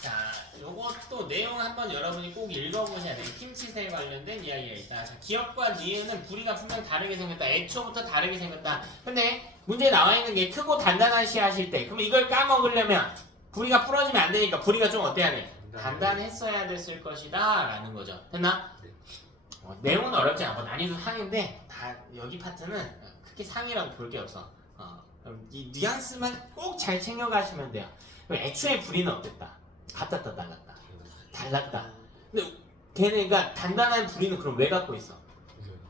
자, 요것도 내용 한번 여러분이 꼭 읽어보셔야 돼요. 김치새에 관련된 이야기가 있다. 자, 기업과 니은은 부리가 분명 다르게 생겼다. 애초부터 다르게 생겼다. 근데 문제에 나와 있는 게 크고 단단한 씨앗일 때, 그럼 이걸 까먹으려면 부리가 부러지면 안 되니까 부리가 좀 어때야 돼? 단단했어야 됐을 것이다 라는 거죠. 됐나? 내용은 어렵지 않고 난이도 상인데 다 여기 파트는 크게 상이라고 볼 게 없어. 그럼 이 뉘앙스만 꼭 잘 챙겨가시면 돼요. 그럼 애초에 부리는 어땠다? 같았다 달랐다. 달랐다. 근데 걔네가 단단한 부리는 그럼 왜 갖고 있어?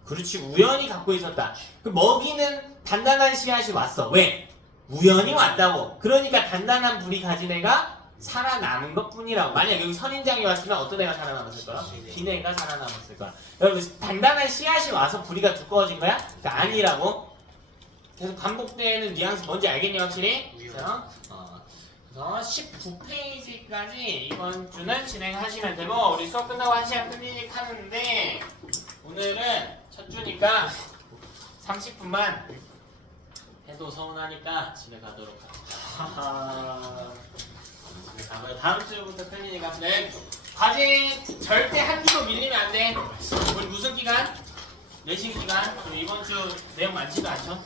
그렇지, 우연히 갖고 있었다. 그 먹이는 단단한 씨앗이 왔어. 왜? 우연히 왔다고. 그러니까 단단한 부리 가진 애가 살아남은 것 뿐이라고. 만약 여기 선인장이 왔으면 어떤 애가 살아남았을 거야? 빈 애가 살아남았을 거야. 여러분, 단단한 씨앗이 와서 부리가 두꺼워진 거야? 그러니까 아니라고. 계속 반복되는 뉘앙스 뭔지 알겠니 확실히? 그래서 19페이지까지 이번 주는 진행하시면 되고, 우리 수업 끝나고 1시간 클리닉 하는데 오늘은 첫 주니까 30분만 해도 서운하니까 집에 가도록 합니다. 집에 가고요. 다음 주부터 클리닉 합니다. 과제 절대 한 주도 밀리면 안 돼. 우리 무슨 기간? 내신 기간. 그리고 이번 주 내용 많지도 않죠?